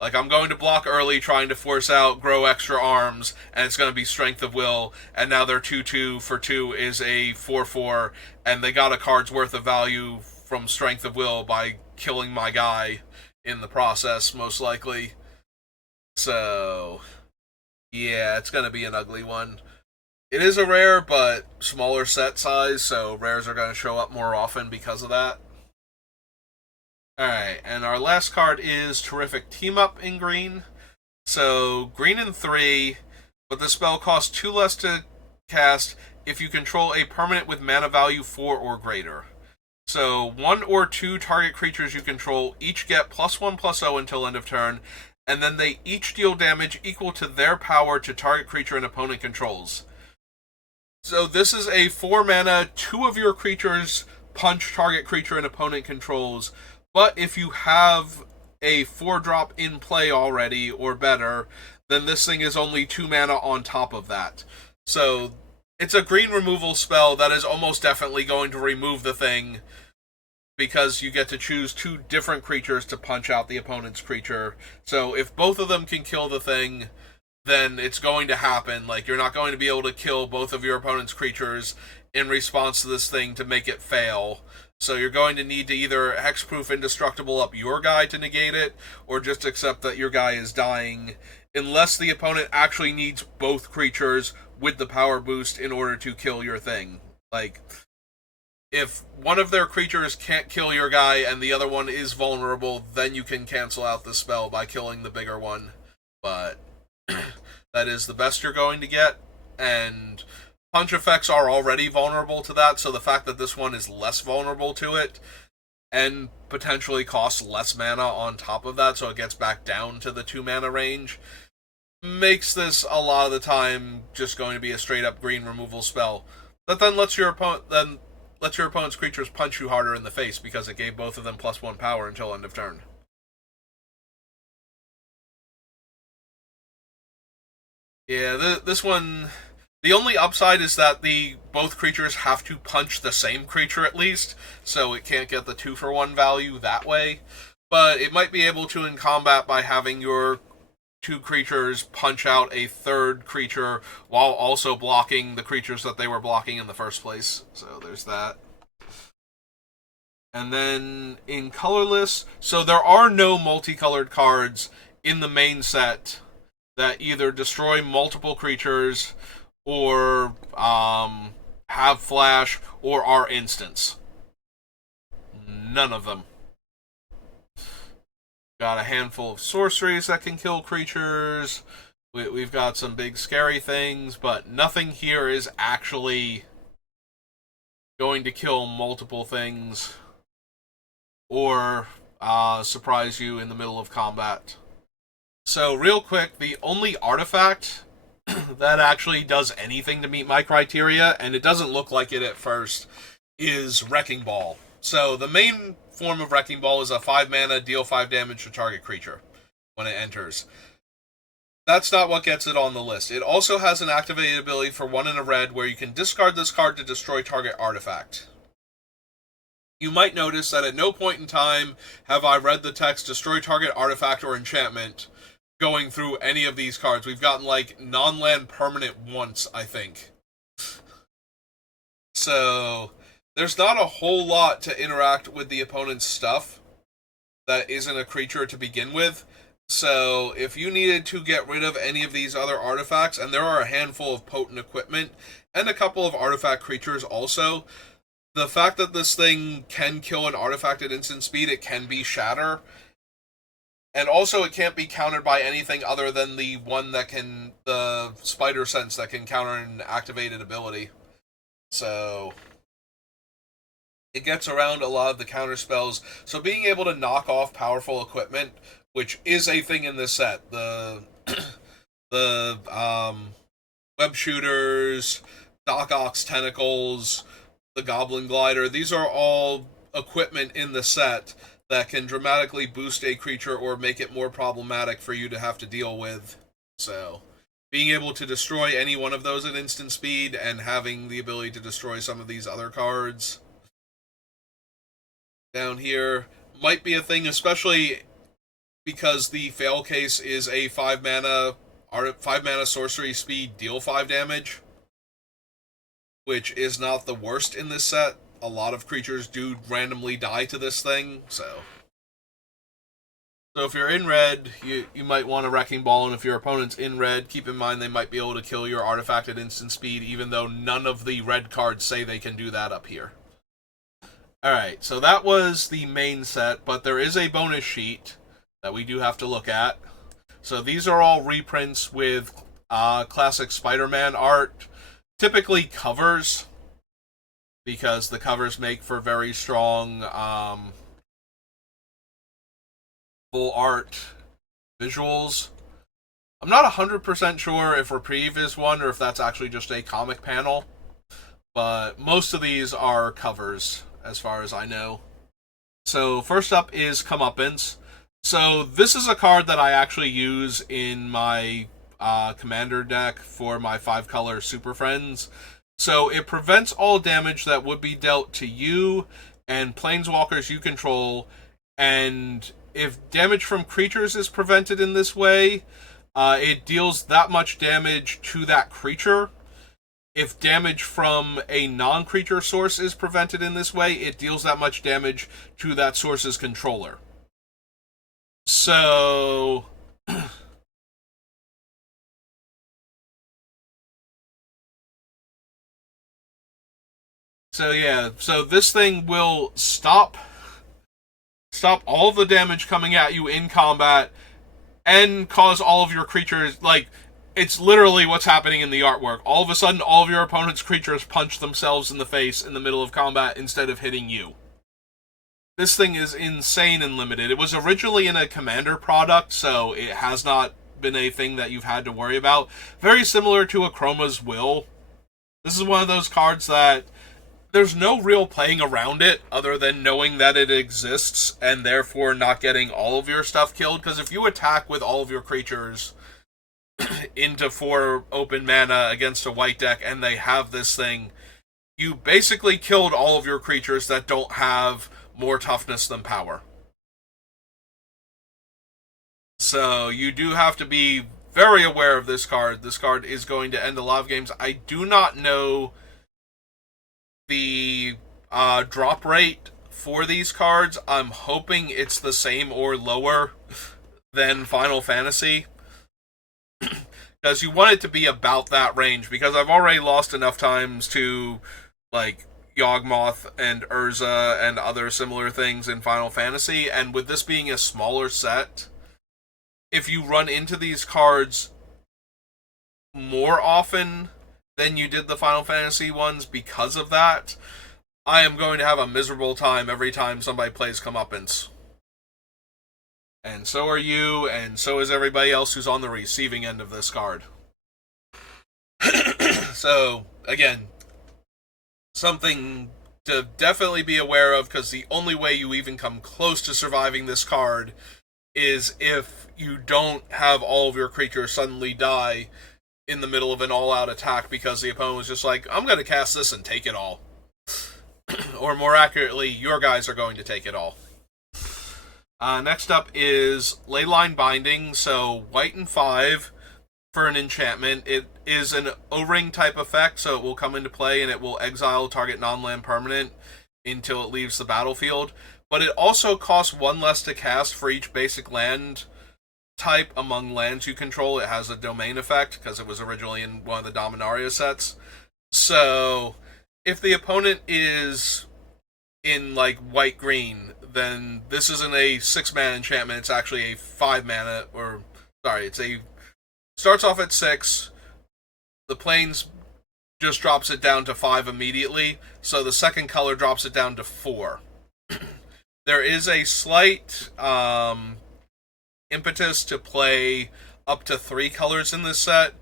Like, I'm going to block early, trying to force out, grow extra arms, and it's going to be Strength of Will, and now their 2/2 for 2 is a 4/4, and they got a card's worth of value from Strength of Will by killing my guy in the process, most likely. So, yeah, it's going to be an ugly one. It is a rare, but smaller set size, so rares are going to show up more often because of that. Alright, and our last card is Terrific Team Up in green. So, green and 3, but the spell costs 2 less to cast if you control a permanent with mana value 4 or greater. So 1 or 2 target creatures you control each get +1/+0 until end of turn, and then they each deal damage equal to their power to target creature an opponent controls. So this is a 4 mana, 2 of your creatures punch target creature an opponent controls, but if you have a 4-drop in play already or better, then this thing is only 2 mana on top of that. So it's a green removal spell that is almost definitely going to remove the thing, because you get to choose 2 different creatures to punch out the opponent's creature. So if both of them can kill the thing, then it's going to happen. Like, you're not going to be able to kill both of your opponent's creatures in response to this thing to make it fail. So you're going to need to either hexproof indestructible up your guy to negate it, or just accept that your guy is dying, unless the opponent actually needs both creatures with the power boost in order to kill your thing. Like, if one of their creatures can't kill your guy and the other one is vulnerable, then you can cancel out the spell by killing the bigger one. But that is the best you're going to get, and punch effects are already vulnerable to that, so the fact that this one is less vulnerable to it, and potentially costs less mana on top of that, so it gets back down to the 2 mana range, makes this a lot of the time just going to be a straight up green removal spell that then lets your opponent's creatures punch you harder in the face, because it gave both of them +1 power until end of turn. Yeah, this one, the only upside is that both creatures have to punch the same creature at least, so it can't get the 2-for-1 value that way. But it might be able to in combat by having your 2 creatures punch out a third creature while also blocking the creatures that they were blocking in the first place. So there's that. And then in colorless, so there are no multicolored cards in the main set that either destroy multiple creatures or have flash or are instants. None of them. Got a handful of sorceries that can kill creatures. We've got some big scary things, but nothing here is actually going to kill multiple things or surprise you in the middle of combat. So real quick, the only artifact that actually does anything to meet my criteria, and it doesn't look like it at first, is Wrecking Ball. So the main form of Wrecking Ball is a 5 mana, deal 5 damage to target creature when it enters. That's not what gets it on the list. It also has an activated ability for 1 in a red where you can discard this card to destroy target artifact. You might notice that at no point in time have I read the text destroy target artifact or enchantment going through any of these cards. We've gotten like non-land permanent once, I think. So there's not a whole lot to interact with the opponent's stuff that isn't a creature to begin with. So if you needed to get rid of any of these other artifacts, and there are a handful of potent equipment and a couple of artifact creatures also, the fact that this thing can kill an artifact at instant speed, it can be Shatter, and also it can't be countered by anything other than the one that can, the Spider Sense that can counter an activated ability. So it gets around a lot of the counter spells. So being able to knock off powerful equipment, which is a thing in this set, the web shooters, Doc Ock's tentacles, the Goblin Glider, these are all equipment in the set that can dramatically boost a creature or make it more problematic for you to have to deal with. So being able to destroy any one of those at instant speed and having the ability to destroy some of these other cards down here might be a thing, especially because the fail case is a 5 mana sorcery speed, deal 5 damage, which is not the worst in this set. A lot of creatures do randomly die to this thing, so if you're in red, you might want a Wrecking Ball, and if your opponent's in red, keep in mind they might be able to kill your artifact at instant speed, even though none of the red cards say they can do that up here. Alright, so that was the main set, but there is a bonus sheet that we do have to look at. So these are all reprints with classic Spider-Man art, typically covers. because the covers make for very strong full art visuals. I'm not 100% sure if Reprieve is one or if that's actually just a comic panel, but most of these are covers, as far as I know. So, first up is Comeuppance. So, this is a card that I actually use in my commander deck for my 5-color Super Friends. So, it prevents all damage that would be dealt to you and planeswalkers you control, and if damage from creatures is prevented in this way, it deals that much damage to that creature. If damage from a non-creature source is prevented in this way, it deals that much damage to that source's controller. So so this thing will stop all the damage coming at you in combat and cause all of your creatures, like, it's literally what's happening in the artwork. All of a sudden, all of your opponent's creatures punch themselves in the face in the middle of combat instead of hitting you. This thing is insane and limited. It was originally in a Commander product, so it has not been a thing that you've had to worry about. Very similar to Akroma's Will. This is one of those cards that there's no real playing around it other than knowing that it exists and therefore not getting all of your stuff killed. Because if you attack with all of your creatures into 4 open mana against a white deck and they have this thing, you basically killed all of your creatures that don't have more toughness than power. So you do have to be very aware of this card. This card is going to end a lot of games. I do not know the drop rate for these cards. I'm hoping it's the same or lower than Final Fantasy, because you want it to be about that range, because I've already lost enough times to, like, Yawgmoth and Urza and other similar things in Final Fantasy, and with this being a smaller set, if you run into these cards more often than you did the Final Fantasy ones because of that, I am going to have a miserable time every time somebody plays Comeuppance. And so are you, and so is everybody else who's on the receiving end of this card. So, again, something to definitely be aware of, because the only way you even come close to surviving this card is if you don't have all of your creatures suddenly die in the middle of an all-out attack because the opponent was just like, I'm going to cast this and take it all. Or more accurately, your guys are going to take it all. Next up is Leyline Binding. So white and 5 for an enchantment. It is an O-ring type effect, so it will come into play and it will exile target non-land permanent until it leaves the battlefield. But it also costs 1 less to cast for each basic land type among lands you control. It has a domain effect because it was originally in one of the Dominaria sets. So if the opponent is in, like, white-green, then this isn't a 6-mana enchantment, it's actually a 5-mana, or, sorry, starts off at 6, the planes just drops it down to 5 immediately, so the second color drops it down to 4. There is a slight impetus to play up to 3 colors in this set.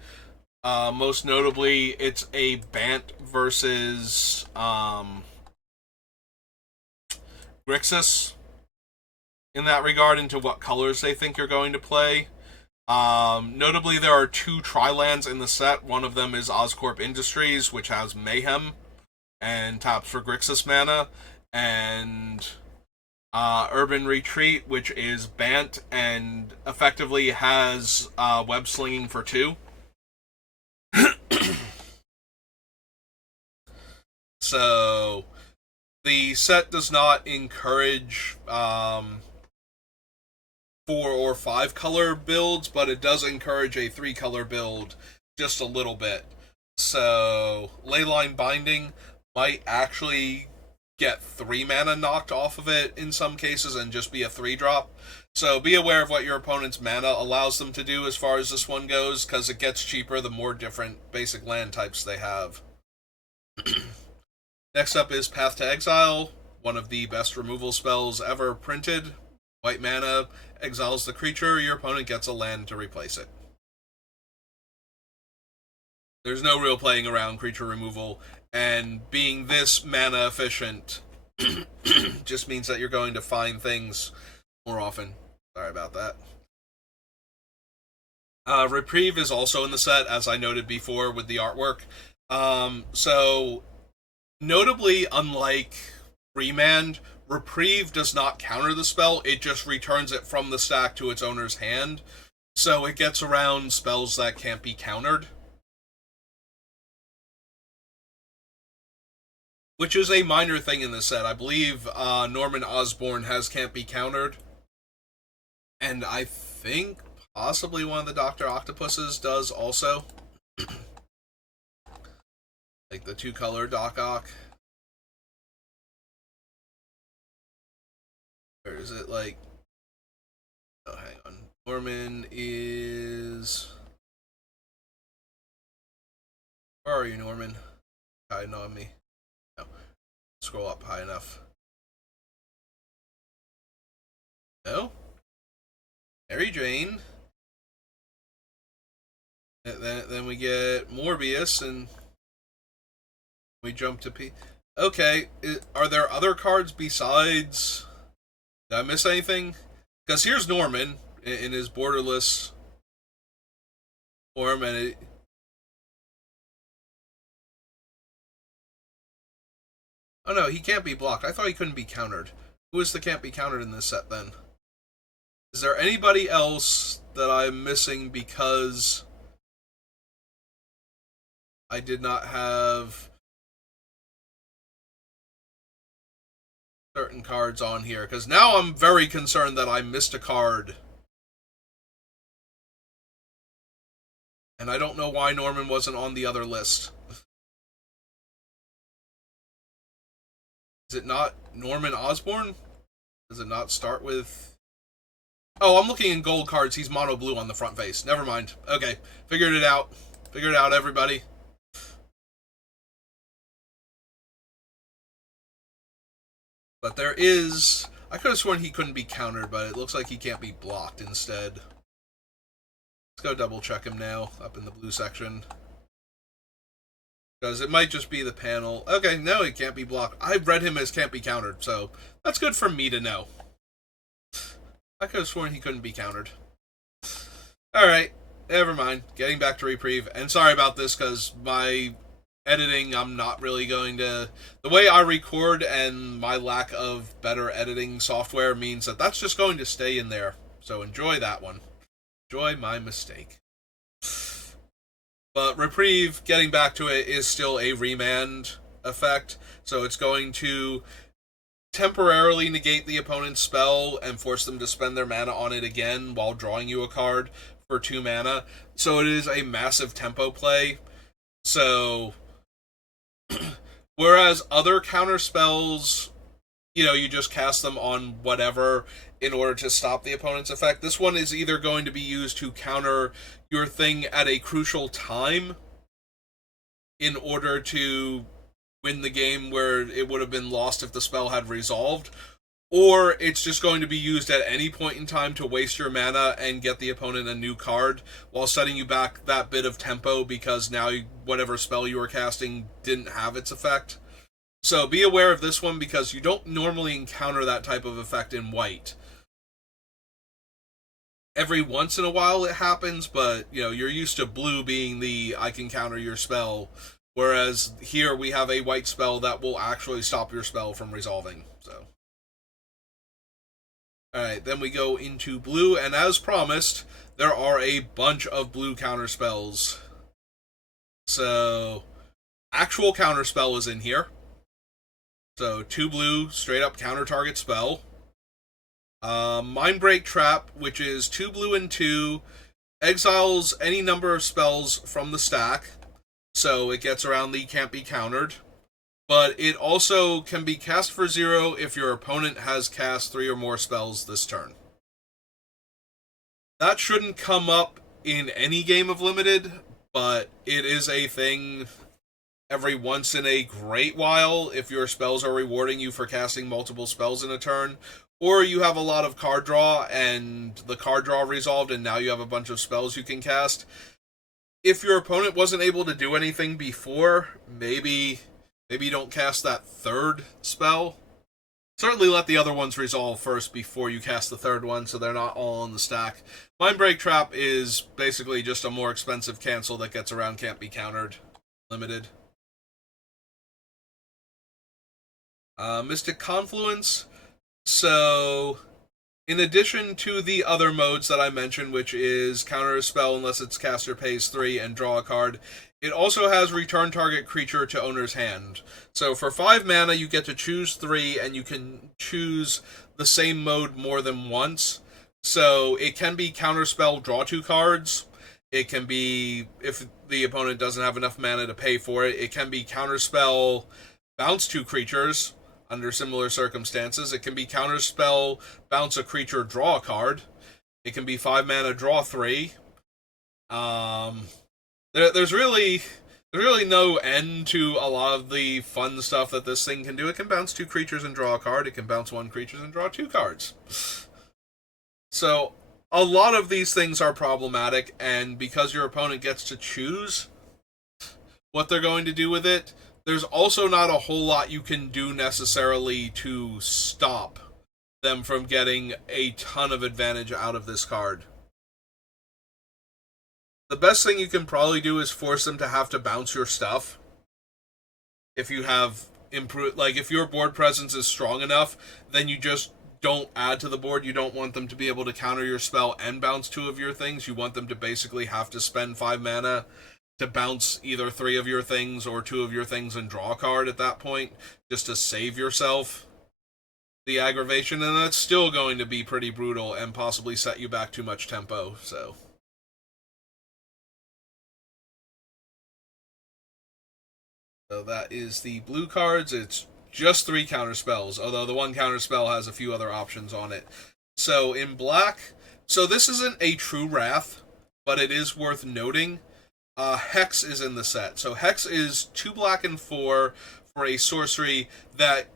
Most notably, it's a Bant versus Grixis in that regard, into what colors they think you're going to play. Notably, there are 2 tri-lands in the set. One of them is Oscorp Industries, which has Mayhem and taps for Grixis mana, and Urban Retreat, which is Bant and effectively has web slinging for 2. So the set does not encourage 4 or 5 color builds, but it does encourage a 3 color build just a little bit. So Leyline Binding might actually get 3 mana knocked off of it in some cases and just be a 3-drop. So be aware of what your opponent's mana allows them to do as far as this one goes, because it gets cheaper the more different basic land types they have. Next up is Path to Exile, one of the best removal spells ever printed. White mana, exiles the creature, your opponent gets a land to replace it. There's no real playing around creature removal, and being this mana efficient just means that you're going to find things more often. Sorry about that. Reprieve is also in the set, as I noted before with the artwork. So, notably, unlike Remand, Reprieve does not counter the spell, it just returns it from the stack to its owner's hand. So it gets around spells that can't be countered. Which is a minor thing in this set. I believe Norman Osborn has can't be countered. And I think possibly one of the Dr. Octopuses does also. Like the two-color Doc Ock. Or is it like... Oh, hang on. Norman is... Where are you, Norman? Hiding on me. No. Scroll up high enough. No? Mary Jane. Then we get Morbius, and we jump to P. Okay, are there other cards besides... Did I miss anything? Because here's Norman in his borderless form, and it... Oh no, he can't be blocked. I thought he couldn't be countered. Who is the can't be countered in this set, then? Is there anybody else that I'm missing because I did not have certain cards on here? Because now I'm very concerned that I missed a card. And I don't know why Norman wasn't on the other list. Is it not Norman Osborn? Does it not start with... Oh, I'm looking in gold cards. He's mono blue on the front face. Never mind. Okay, figured it out. Figured it out, everybody. But there is... I could have sworn he couldn't be countered, but it looks like he can't be blocked instead. Let's go double check him now, up in the blue section. Because it might just be the panel. Okay, no, he can't be blocked. I read him as can't be countered, so that's good for me to know. I could have sworn he couldn't be countered. Alright, never mind. Getting back to Reprieve. And sorry about this, because my editing, I'm not really going to... The way I record and my lack of better editing software means that that's just going to stay in there. So enjoy that one. Enjoy my mistake. But Reprieve, getting back to it, is still a remand effect. So it's going to temporarily negate the opponent's spell and force them to spend their mana on it again while drawing you a card for 2 mana. So it is a massive tempo play. So, whereas other counter spells, you know, you just cast them on whatever in order to stop the opponent's effect, this one is either going to be used to counter your thing at a crucial time in order to win the game where it would have been lost if the spell had resolved, or it's just going to be used at any point in time to waste your mana and get the opponent a new card while setting you back that bit of tempo because now whatever spell you were casting didn't have its effect. So be aware of this one because you don't normally encounter that type of effect in white. Every once in a while it happens, but you know, you're used to blue being the I can counter your spell, whereas here we have a white spell that will actually stop your spell from resolving. So, alright, then we go into blue, and as promised, there are a bunch of blue counter spells. So, actual counter spell is in here. So, 2 blue, straight up counter target spell. Mindbreak Trap, which is 2 blue and 2, exiles any number of spells from the stack, so it gets around the can't be countered. But it also can be cast for 0 if your opponent has cast 3 or more spells this turn. That shouldn't come up in any game of Limited, but it is a thing every once in a great while if your spells are rewarding you for casting multiple spells in a turn, or you have a lot of card draw and the card draw resolved and now you have a bunch of spells you can cast. If your opponent wasn't able to do anything before, maybe don't cast that third spell. Certainly let the other ones resolve first before you cast the third one so they're not all on the stack. Mindbreak Trap is basically just a more expensive cancel that gets around can't be countered. Limited. Mystic Confluence. So, in addition to the other modes that I mentioned, which is counter a spell unless its caster pays 3 and draw a card, it also has return target creature to owner's hand. So for 5 mana, you get to choose 3, and you can choose the same mode more than once. So it can be counterspell, draw 2 cards. It can be, if the opponent doesn't have enough mana to pay for it, it can be counterspell, bounce 2 creatures under similar circumstances. It can be counterspell, bounce a creature, draw a card. It can be 5 mana, draw 3. There's really no end to a lot of the fun stuff that this thing can do. It can bounce 2 creatures and draw a card. It can bounce 1 creature and draw 2 cards. So a lot of these things are problematic, and because your opponent gets to choose what they're going to do with it, there's also not a whole lot you can do necessarily to stop them from getting a ton of advantage out of this card. The best thing you can probably do is force them to have to bounce your stuff. If you have improved, like if your board presence is strong enough, then you just don't add to the board. You don't want them to be able to counter your spell and bounce 2 of your things. You want them to basically have to spend 5 mana to bounce either 3 of your things or 2 of your things and draw a card at that point, just to save yourself the aggravation, and that's still going to be pretty brutal and possibly set you back too much tempo, so that is the blue cards. It's just 3 counter spells, although the 1 counter spell has a few other options on it. So in black, so this isn't a true Wrath, but it is worth noting. Hex is in the set. So Hex is 2 black and 4 for a sorcery that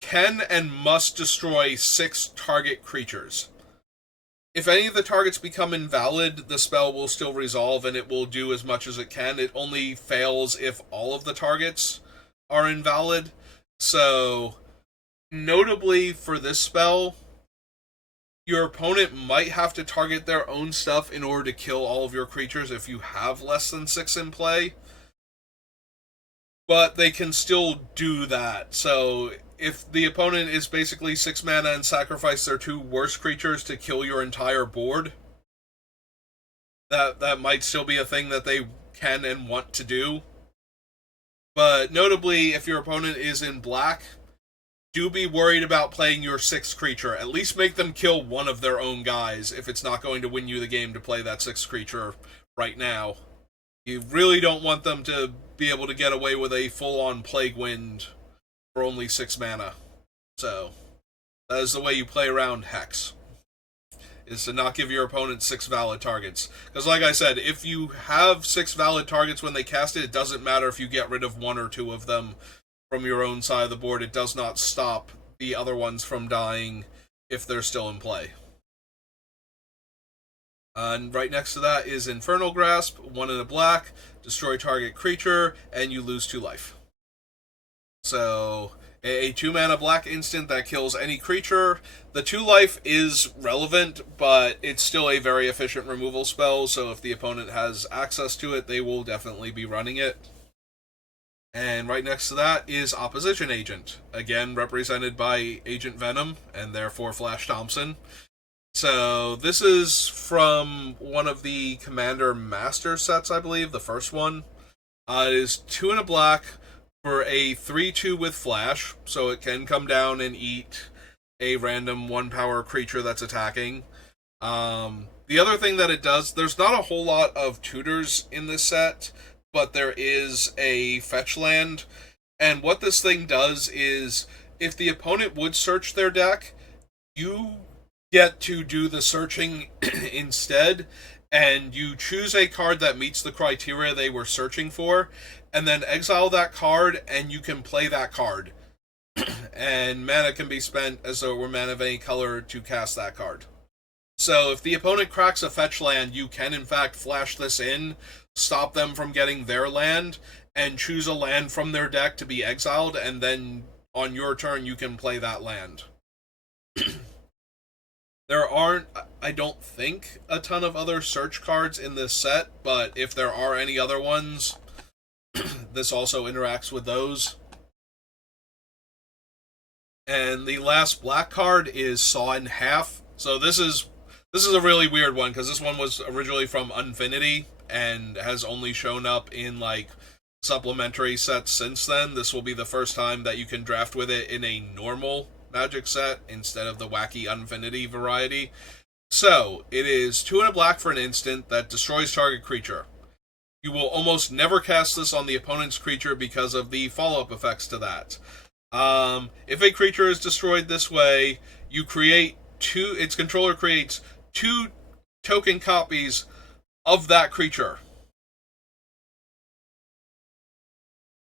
can and must destroy 6 target creatures. If any of the targets become invalid, the spell will still resolve and it will do as much as it can. It only fails if all of the targets are invalid. So, notably for this spell, your opponent might have to target their own stuff in order to kill all of your creatures if you have less than 6 in play. But they can still do that. So if the opponent is basically 6 mana and sacrifice their 2 worst creatures to kill your entire board, that might still be a thing that they can and want to do. But notably, if your opponent is in black, do be worried about playing your 6th creature. At least make them kill one of their own guys if it's not going to win you the game to play that 6th creature right now. You really don't want them to be able to get away with a full-on Plague Wind for only 6 mana. So, that is the way you play around Hex, is to not give your opponent 6 valid targets. Because like I said, if you have 6 valid targets when they cast it, it doesn't matter if you get rid of 1 or 2 of them from your own side of the board. It does not stop the other ones from dying if they're still in play. And right next to that is Infernal Grasp, 1 in a black, destroy target creature, and you lose 2 life. So, a 2 mana black instant that kills any creature. The 2 life is relevant, but it's still a very efficient removal spell, so if the opponent has access to it, they will definitely be running it. And right next to that is Opposition Agent, again represented by Agent Venom, and therefore Flash Thompson. So this is from one of the Commander Master sets, I believe, the first one. It is 2 in a black for a 3/2 with Flash, so it can come down and eat a random 1-power creature that's attacking. The other thing that it does, there's not a whole lot of tutors in this set, but there is a fetch land, and what this thing does is, if the opponent would search their deck, you get to do the searching instead, and you choose a card that meets the criteria they were searching for, and then exile that card, and you can play that card. And mana can be spent as though it were mana of any color to cast that card. So if the opponent cracks a fetch land, you can in fact flash this in, stop them from getting their land, and choose a land from their deck to be exiled, and then on your turn you can play that land. There aren't, I don't think, a ton of other search cards in this set, but if there are any other ones, this also interacts with those. And the last black card is Saw in Half. So this is a really weird one, because this one was originally from Unfinity and has only shown up in like supplementary sets since then. This will be the first time that you can draft with it in a normal Magic set instead of the wacky Unfinity variety. So it is 2 and a black for an instant that destroys target creature. You will almost never cast this on the opponent's creature because of the follow-up effects to that. If a creature is destroyed this way, you create its controller creates 2 token copies of that creature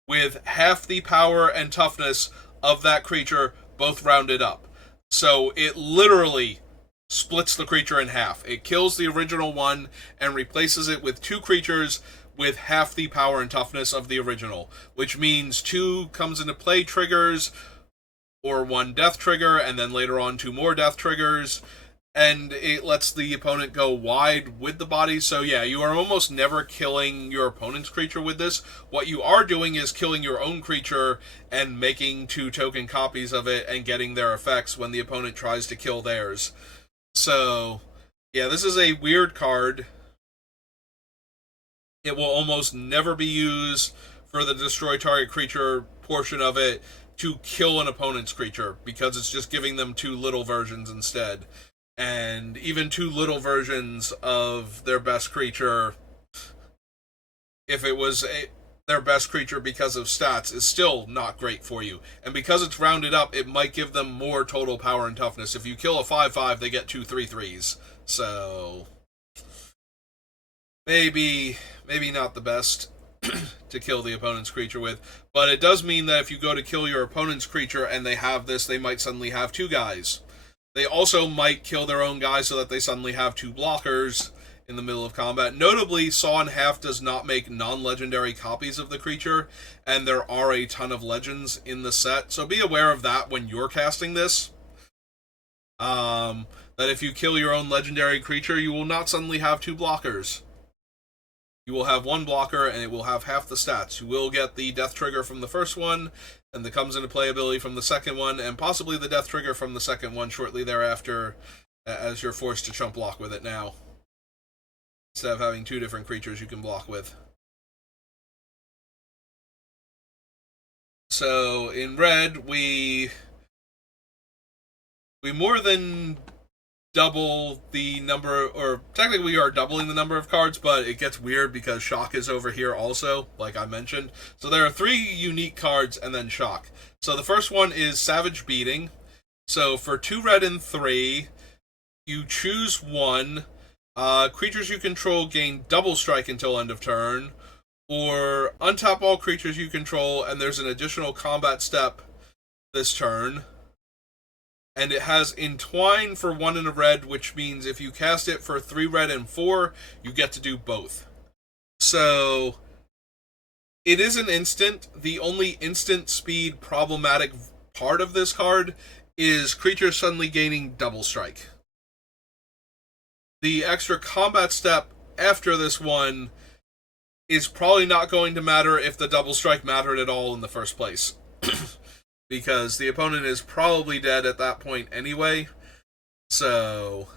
with half the power and toughness of that creature, both rounded up. So it literally splits the creature in half. It kills the original one and replaces it with 2 creatures with half the power and toughness of the original, which means 2 comes into play triggers, or 1 death trigger, and then later on 2 more death triggers, and it lets the opponent go wide with the body. So yeah, you are almost never killing your opponent's creature with this. What you are doing is killing your own creature and making 2 token copies of it and getting their effects when the opponent tries to kill theirs. So yeah, this is a weird card. It will almost never be used for the destroy target creature portion of it to kill an opponent's creature, because it's just giving them 2 little versions instead. And even 2 little versions of their best creature, if it was their best creature because of stats, is still not great for you. And because it's rounded up, it might give them more total power and toughness. If you kill a 5/5, they get 2 3/3s. So maybe not the best to kill the opponent's creature with. But it does mean that if you go to kill your opponent's creature and they have this, they might suddenly have 2 guys. They also might kill their own guy so that they suddenly have 2 blockers in the middle of combat. Notably, Saw in Half does not make non-legendary copies of the creature, and there are a ton of legends in the set, so be aware of that when you're casting this. That if you kill your own legendary creature, you will not suddenly have 2 blockers. You will have 1 blocker, and it will have half the stats. You will get the death trigger from the first one, and that comes into playability from the second one, and possibly the death trigger from the second one shortly thereafter, as you're forced to chump block with it now, instead of having 2 different creatures you can block with. So in red, we more than double the number, or technically we are doubling the number of cards, but it gets weird because Shock is over here also, like I mentioned. So there are 3 unique cards and then Shock. So the first one is Savage Beating. So for 2 red and 3, you choose 1. Creatures you control gain double strike until end of turn, or untap all creatures you control, and there's an additional combat step this turn. And it has Entwine for 1 and a red, which means if you cast it for 3 red and 4, you get to do both. So it is an instant. The only instant speed problematic part of this card is creatures suddenly gaining double strike. The extra combat step after this one is probably not going to matter if the double strike mattered at all in the first place. Because the opponent is probably dead at that point anyway. So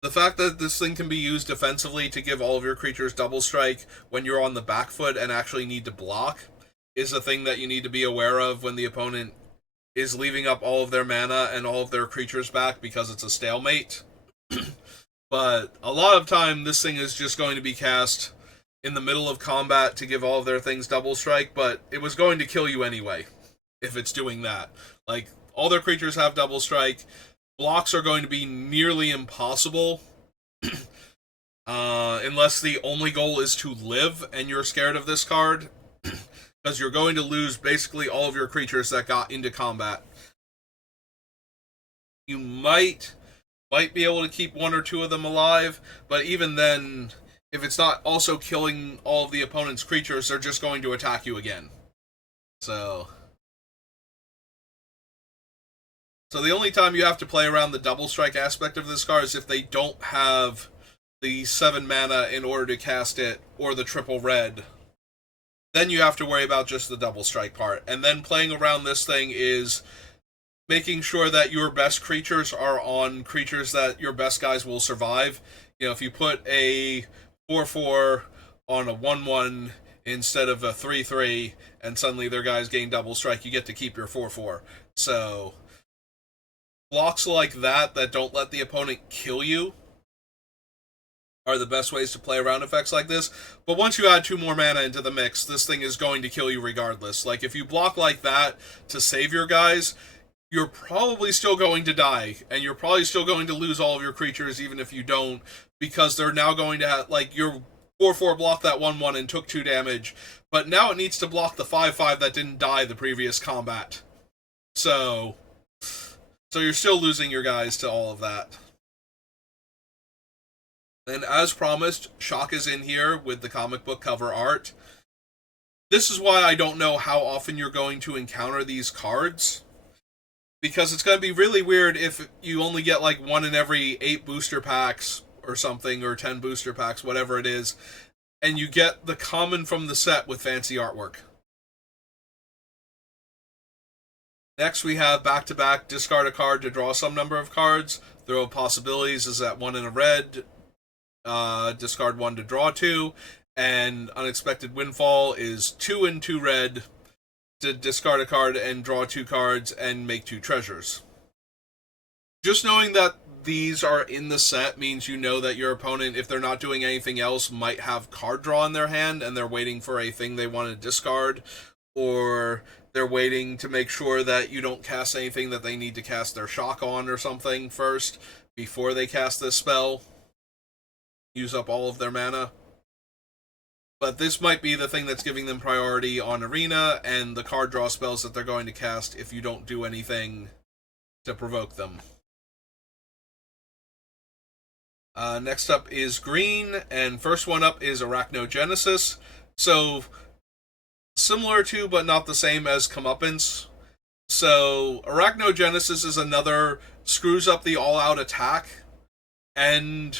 the fact that this thing can be used defensively to give all of your creatures double strike when you're on the back foot and actually need to block is a thing that you need to be aware of when the opponent is leaving up all of their mana and all of their creatures back because it's a stalemate. But a lot of time this thing is just going to be cast in the middle of combat to give all of their things double strike, but it was going to kill you anyway if it's doing that. Like, all their creatures have double strike. Blocks are going to be nearly impossible Unless the only goal is to live and you're scared of this card, because you're going to lose basically all of your creatures that got into combat. You might be able to keep one or two of them alive, but even then, if it's not also killing all of the opponent's creatures, they're just going to attack you again. So the only time you have to play around the double strike aspect of this card is if they don't have the 7 mana in order to cast it, or the triple red. Then you have to worry about just the double strike part. And then playing around this thing is making sure that your best creatures are on creatures that your best guys will survive. You know, if you put a 4/4 on a 1/1 instead of a 3/3, and suddenly their guys gain double strike, you get to keep your 4/4. So blocks like that don't let the opponent kill you are the best ways to play around effects like this. But once you add 2 more mana into the mix, this thing is going to kill you regardless. Like, if you block like that to save your guys, you're probably still going to die, and you're probably still going to lose all of your creatures even if you don't, because they're now going to have, like, your 4/4 blocked that 1/1 and took 2 damage, but now it needs to block the 5/5 that didn't die the previous combat. So you're still losing your guys to all of that. And as promised, Shock is in here with the comic book cover art. This is why I don't know how often you're going to encounter these cards, because it's going to be really weird if you only get like 1 in every 8 booster packs or something, or 10 booster packs, whatever it is, and you get the common from the set with fancy artwork. Next, we have back-to-back discard a card to draw some number of cards. Throw of Possibilities is at 1 in a red, discard 1 to draw 2, and Unexpected Windfall is 2 in 2 red to discard a card and draw 2 cards and make 2 treasures. Just knowing that these are in the set means you know that your opponent, if they're not doing anything else, might have card draw in their hand and they're waiting for a thing they want to discard, or they're waiting to make sure that you don't cast anything that they need to cast their shock on or something first before they cast this spell. Use up all of their mana. But this might be the thing that's giving them priority on Arena and the card draw spells that they're going to cast if you don't do anything to provoke them. Next up is green, and first one up is Arachnogenesis. So, similar to, but not the same as Comeuppance. So, Arachnogenesis is another screws up the all-out attack, and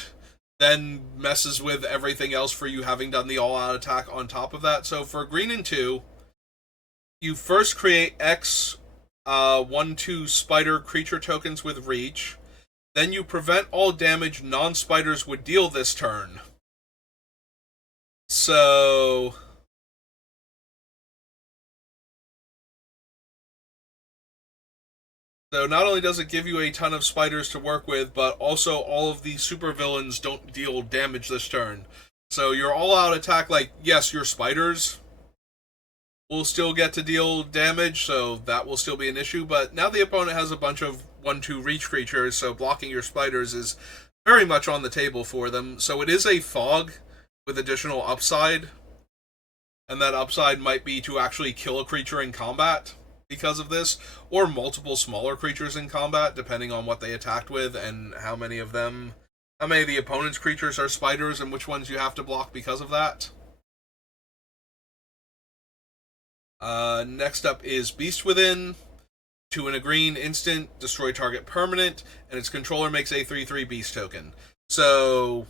then messes with everything else for you having done the all-out attack on top of that. So for green and 2, you first create X 1/2 spider creature tokens with reach. Then you prevent all damage non-spiders would deal this turn. So not only does it give you a ton of spiders to work with, but also all of the supervillains don't deal damage this turn. So your all-out attack, like, yes, your spiders will still get to deal damage, so that will still be an issue, but now the opponent has a bunch of 1/2 reach creatures, so blocking your spiders is very much on the table for them. So it is a fog with additional upside, and that upside might be to actually kill a creature in combat because of this, or multiple smaller creatures in combat, depending on what they attacked with and how many of the opponent's creatures are spiders and which ones you have to block because of that. Next up is Beast Within. 2 in a green, instant, destroy target permanent, and its controller makes a 3/3 beast token. So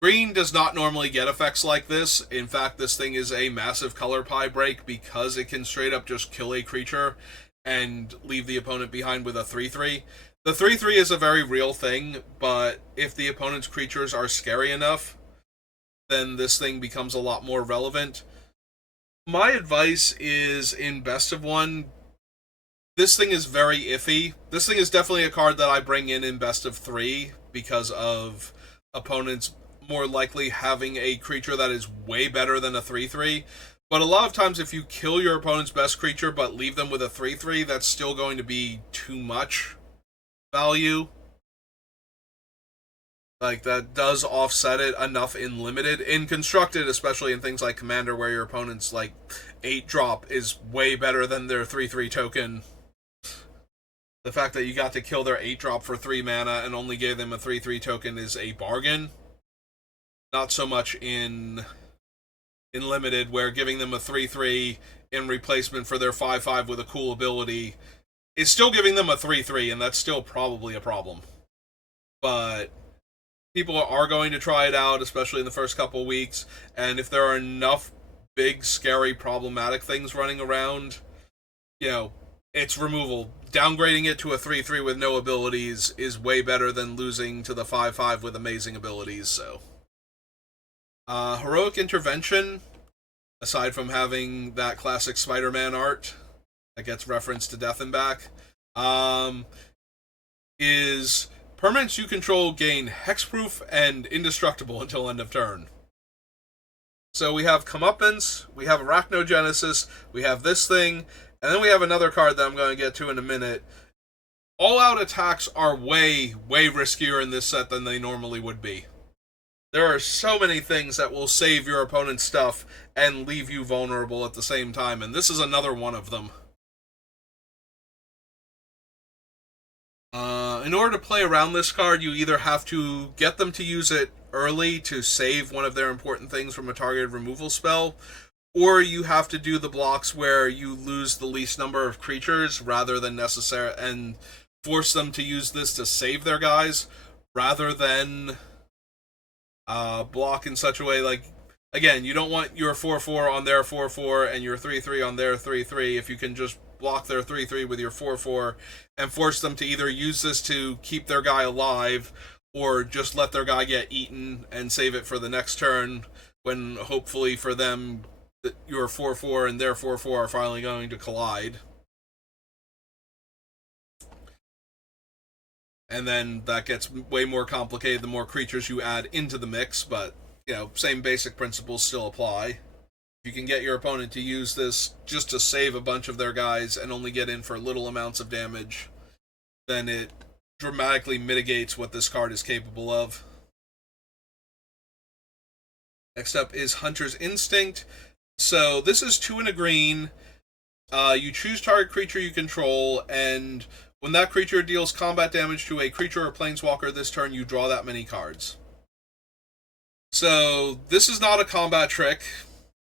green does not normally get effects like this. In fact, this thing is a massive color pie break because it can straight up just kill a creature and leave the opponent behind with a 3/3. The 3/3 is a very real thing, but if the opponent's creatures are scary enough, then this thing becomes a lot more relevant. My advice is, in best of 1, this thing is very iffy. This thing is definitely a card that I bring in best of 3 because of opponents more likely having a creature that is way better than a 3/3. But a lot of times if you kill your opponent's best creature but leave them with a 3/3, that's still going to be too much value. Like, that does offset it enough in limited. In constructed, especially in things like Commander, where your opponent's, like, 8 drop is way better than their 3/3 token. The fact that you got to kill their 8 drop for 3 mana and only gave them a 3/3 token is a bargain. Not so much in limited, where giving them a 3/3 in replacement for their 5/5 with a cool ability is still giving them a 3/3, and that's still probably a problem. But people are going to try it out, especially in the first couple weeks, and if there are enough big, scary, problematic things running around, it's removal. Downgrading it to a 3/3 with no abilities is way better than losing to the 5/5 with amazing abilities, so. Heroic Intervention, aside from having that classic Spider-Man art that gets referenced to Death and Back, is permanents you control gain hexproof and indestructible until end of turn. So we have Comeuppance, we have Arachnogenesis, we have this thing, and then we have another card that I'm going to get to in a minute. All-out attacks are way, way riskier in this set than they normally would be. There are so many things that will save your opponent's stuff and leave you vulnerable at the same time, and this is another one of them. In order to play around this card, you either have to get them to use it early to save one of their important things from a targeted removal spell, or you have to do the blocks where you lose the least number of creatures rather than necessary, and force them to use this to save their guys rather than block in such a way, like, again, you don't want your 4/4 on their 4/4 and your 3/3 on their 3/3 if you can just block their 3/3 with your 4/4 and force them to either use this to keep their guy alive or just let their guy get eaten and save it for the next turn, when hopefully for them your 4/4 and their 4/4 are finally going to collide. And then that gets way more complicated the more creatures you add into the mix, but, same basic principles still apply. If you can get your opponent to use this just to save a bunch of their guys and only get in for little amounts of damage, then it dramatically mitigates what this card is capable of. Next up is Hunter's Instinct. So this is 2 and a green. You choose target creature you control, and when that creature deals combat damage to a creature or planeswalker this turn, you draw that many cards. So this is not a combat trick.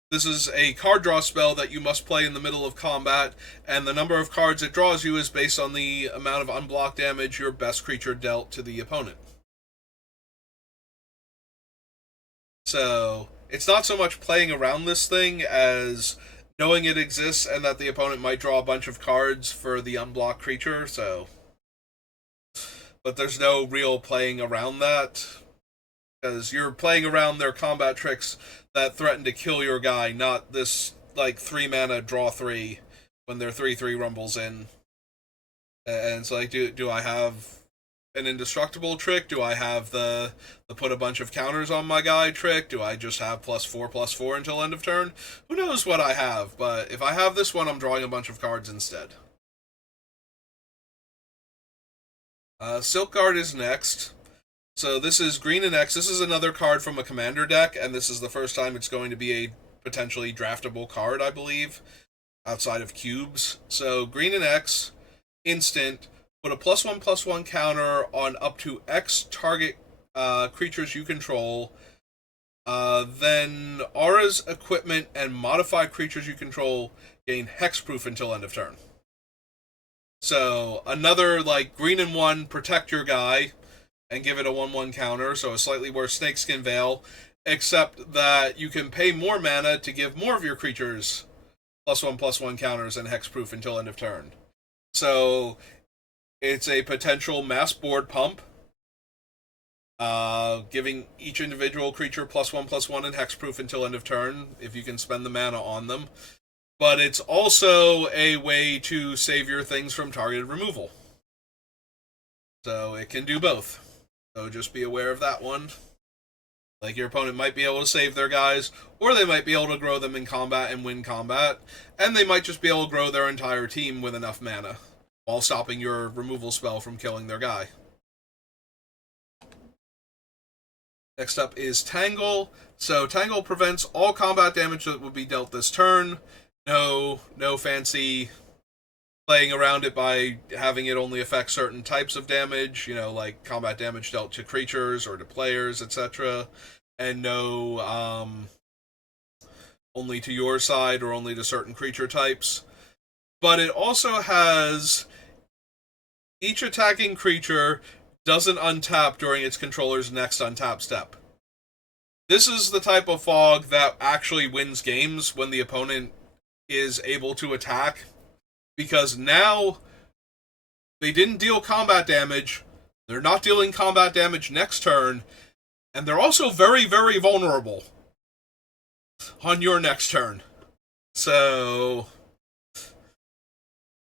This is a card draw spell that you must play in the middle of combat, and the number of cards it draws you is based on the amount of unblocked damage your best creature dealt to the opponent. So it's not so much playing around this thing as knowing it exists and that the opponent might draw a bunch of cards for the unblocked creature, so. But there's no real playing around that, because you're playing around their combat tricks that threaten to kill your guy, not this, 3 mana draw 3 when their 3/3 rumbles in. And it's like, do I have an indestructible trick? Do I have the put a bunch of counters on my guy trick? Do I just have +4/+4 until end of turn? Who knows what I have, but if I have this one, I'm drawing a bunch of cards instead. Silk Guard is next. So this is green and X. This is another card from a commander deck, and this is the first time it's going to be a potentially draftable card, I believe, outside of cubes. So green and X, instant, put a +1/+1 counter on up to X target creatures you control. Then auras, equipment, and modified creatures you control gain hexproof until end of turn. So another, green and 1, protect your guy and give it a 1/1 counter, so a slightly worse Snakeskin Veil, except that you can pay more mana to give more of your creatures +1/+1 counters and hexproof until end of turn. So it's a potential mass board pump, giving each individual creature +1/+1 and hexproof until end of turn if you can spend the mana on them. But it's also a way to save your things from targeted removal. So it can do both. So just be aware of that one. Your opponent might be able to save their guys, or they might be able to grow them in combat and win combat, and they might just be able to grow their entire team with enough mana, while stopping your removal spell from killing their guy. Next up is Tangle. So Tangle prevents all combat damage that would be dealt this turn. No fancy playing around it by having it only affect certain types of damage, like combat damage dealt to creatures or to players, etc. And no only to your side or only to certain creature types. But it also has each attacking creature doesn't untap during its controller's next untap step. This is the type of fog that actually wins games when the opponent is able to attack, because now they didn't deal combat damage, they're not dealing combat damage next turn, and they're also very, very vulnerable on your next turn. So,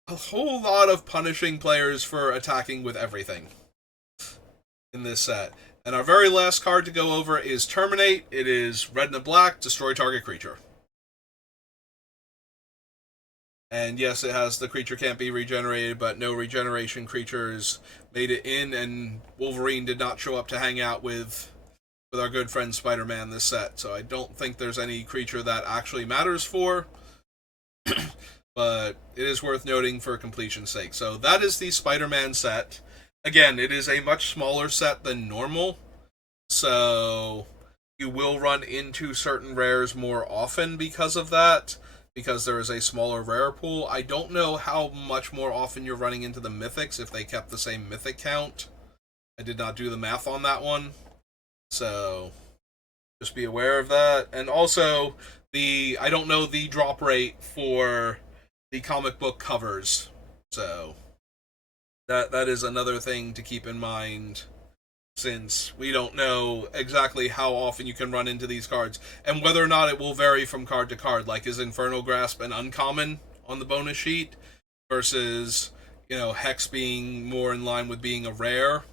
a whole lot of punishing players for attacking with everything in this set. And our very last card to go over is Terminate. It is red and a black, destroy target creature. And yes, it has the creature can't be regenerated, but no regeneration creatures made it in, and Wolverine did not show up to hang out with our good friend Spider-Man this set, so I don't think there's any creature that actually matters for, but it is worth noting for completion's sake. So that is the Spider-Man set. Again, it is a much smaller set than normal, so you will run into certain rares more often because of that, because there is a smaller rare pool. I don't know how much more often you're running into the mythics if they kept the same mythic count. I did not do the math on that one, so just be aware of that. And also, I don't know the drop rate for the comic book covers, so that is another thing to keep in mind, since we don't know exactly how often you can run into these cards, and whether or not it will vary from card to card. Like, is Infernal Grasp an uncommon on the bonus sheet versus, Hex being more in line with being a rare?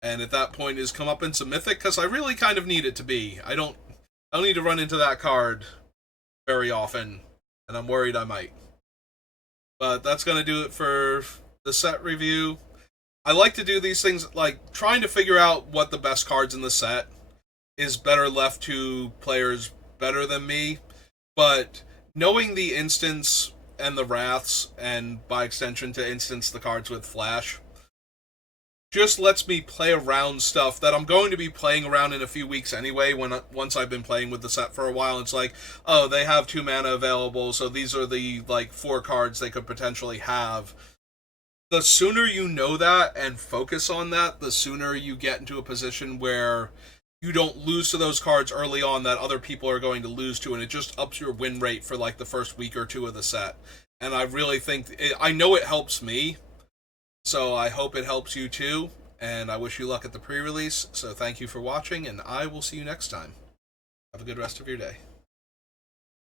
And at that point, is Comeuppance a mythic? Because I really kind of need it to be. I don't need to run into that card very often, and I'm worried I might. But that's going to do it for the set review. I like to do these things, like trying to figure out what the best cards in the set is better left to players better than me, but knowing the instance and the wraths, and by extension to instance the cards with flash, just lets me play around stuff that I'm going to be playing around in a few weeks anyway. Once I've been playing with the set for a while, it's like, oh, they have 2 mana available, so these are the 4 cards they could potentially have. The sooner you know that and focus on that, the sooner you get into a position where you don't lose to those cards early on that other people are going to lose to, and it just ups your win rate for the first week or 2 of the set. And I really think I know it helps me, so I hope it helps you too, and I wish you luck at the pre-release. So thank you for watching, and I will see you next time. Have a good rest of your day.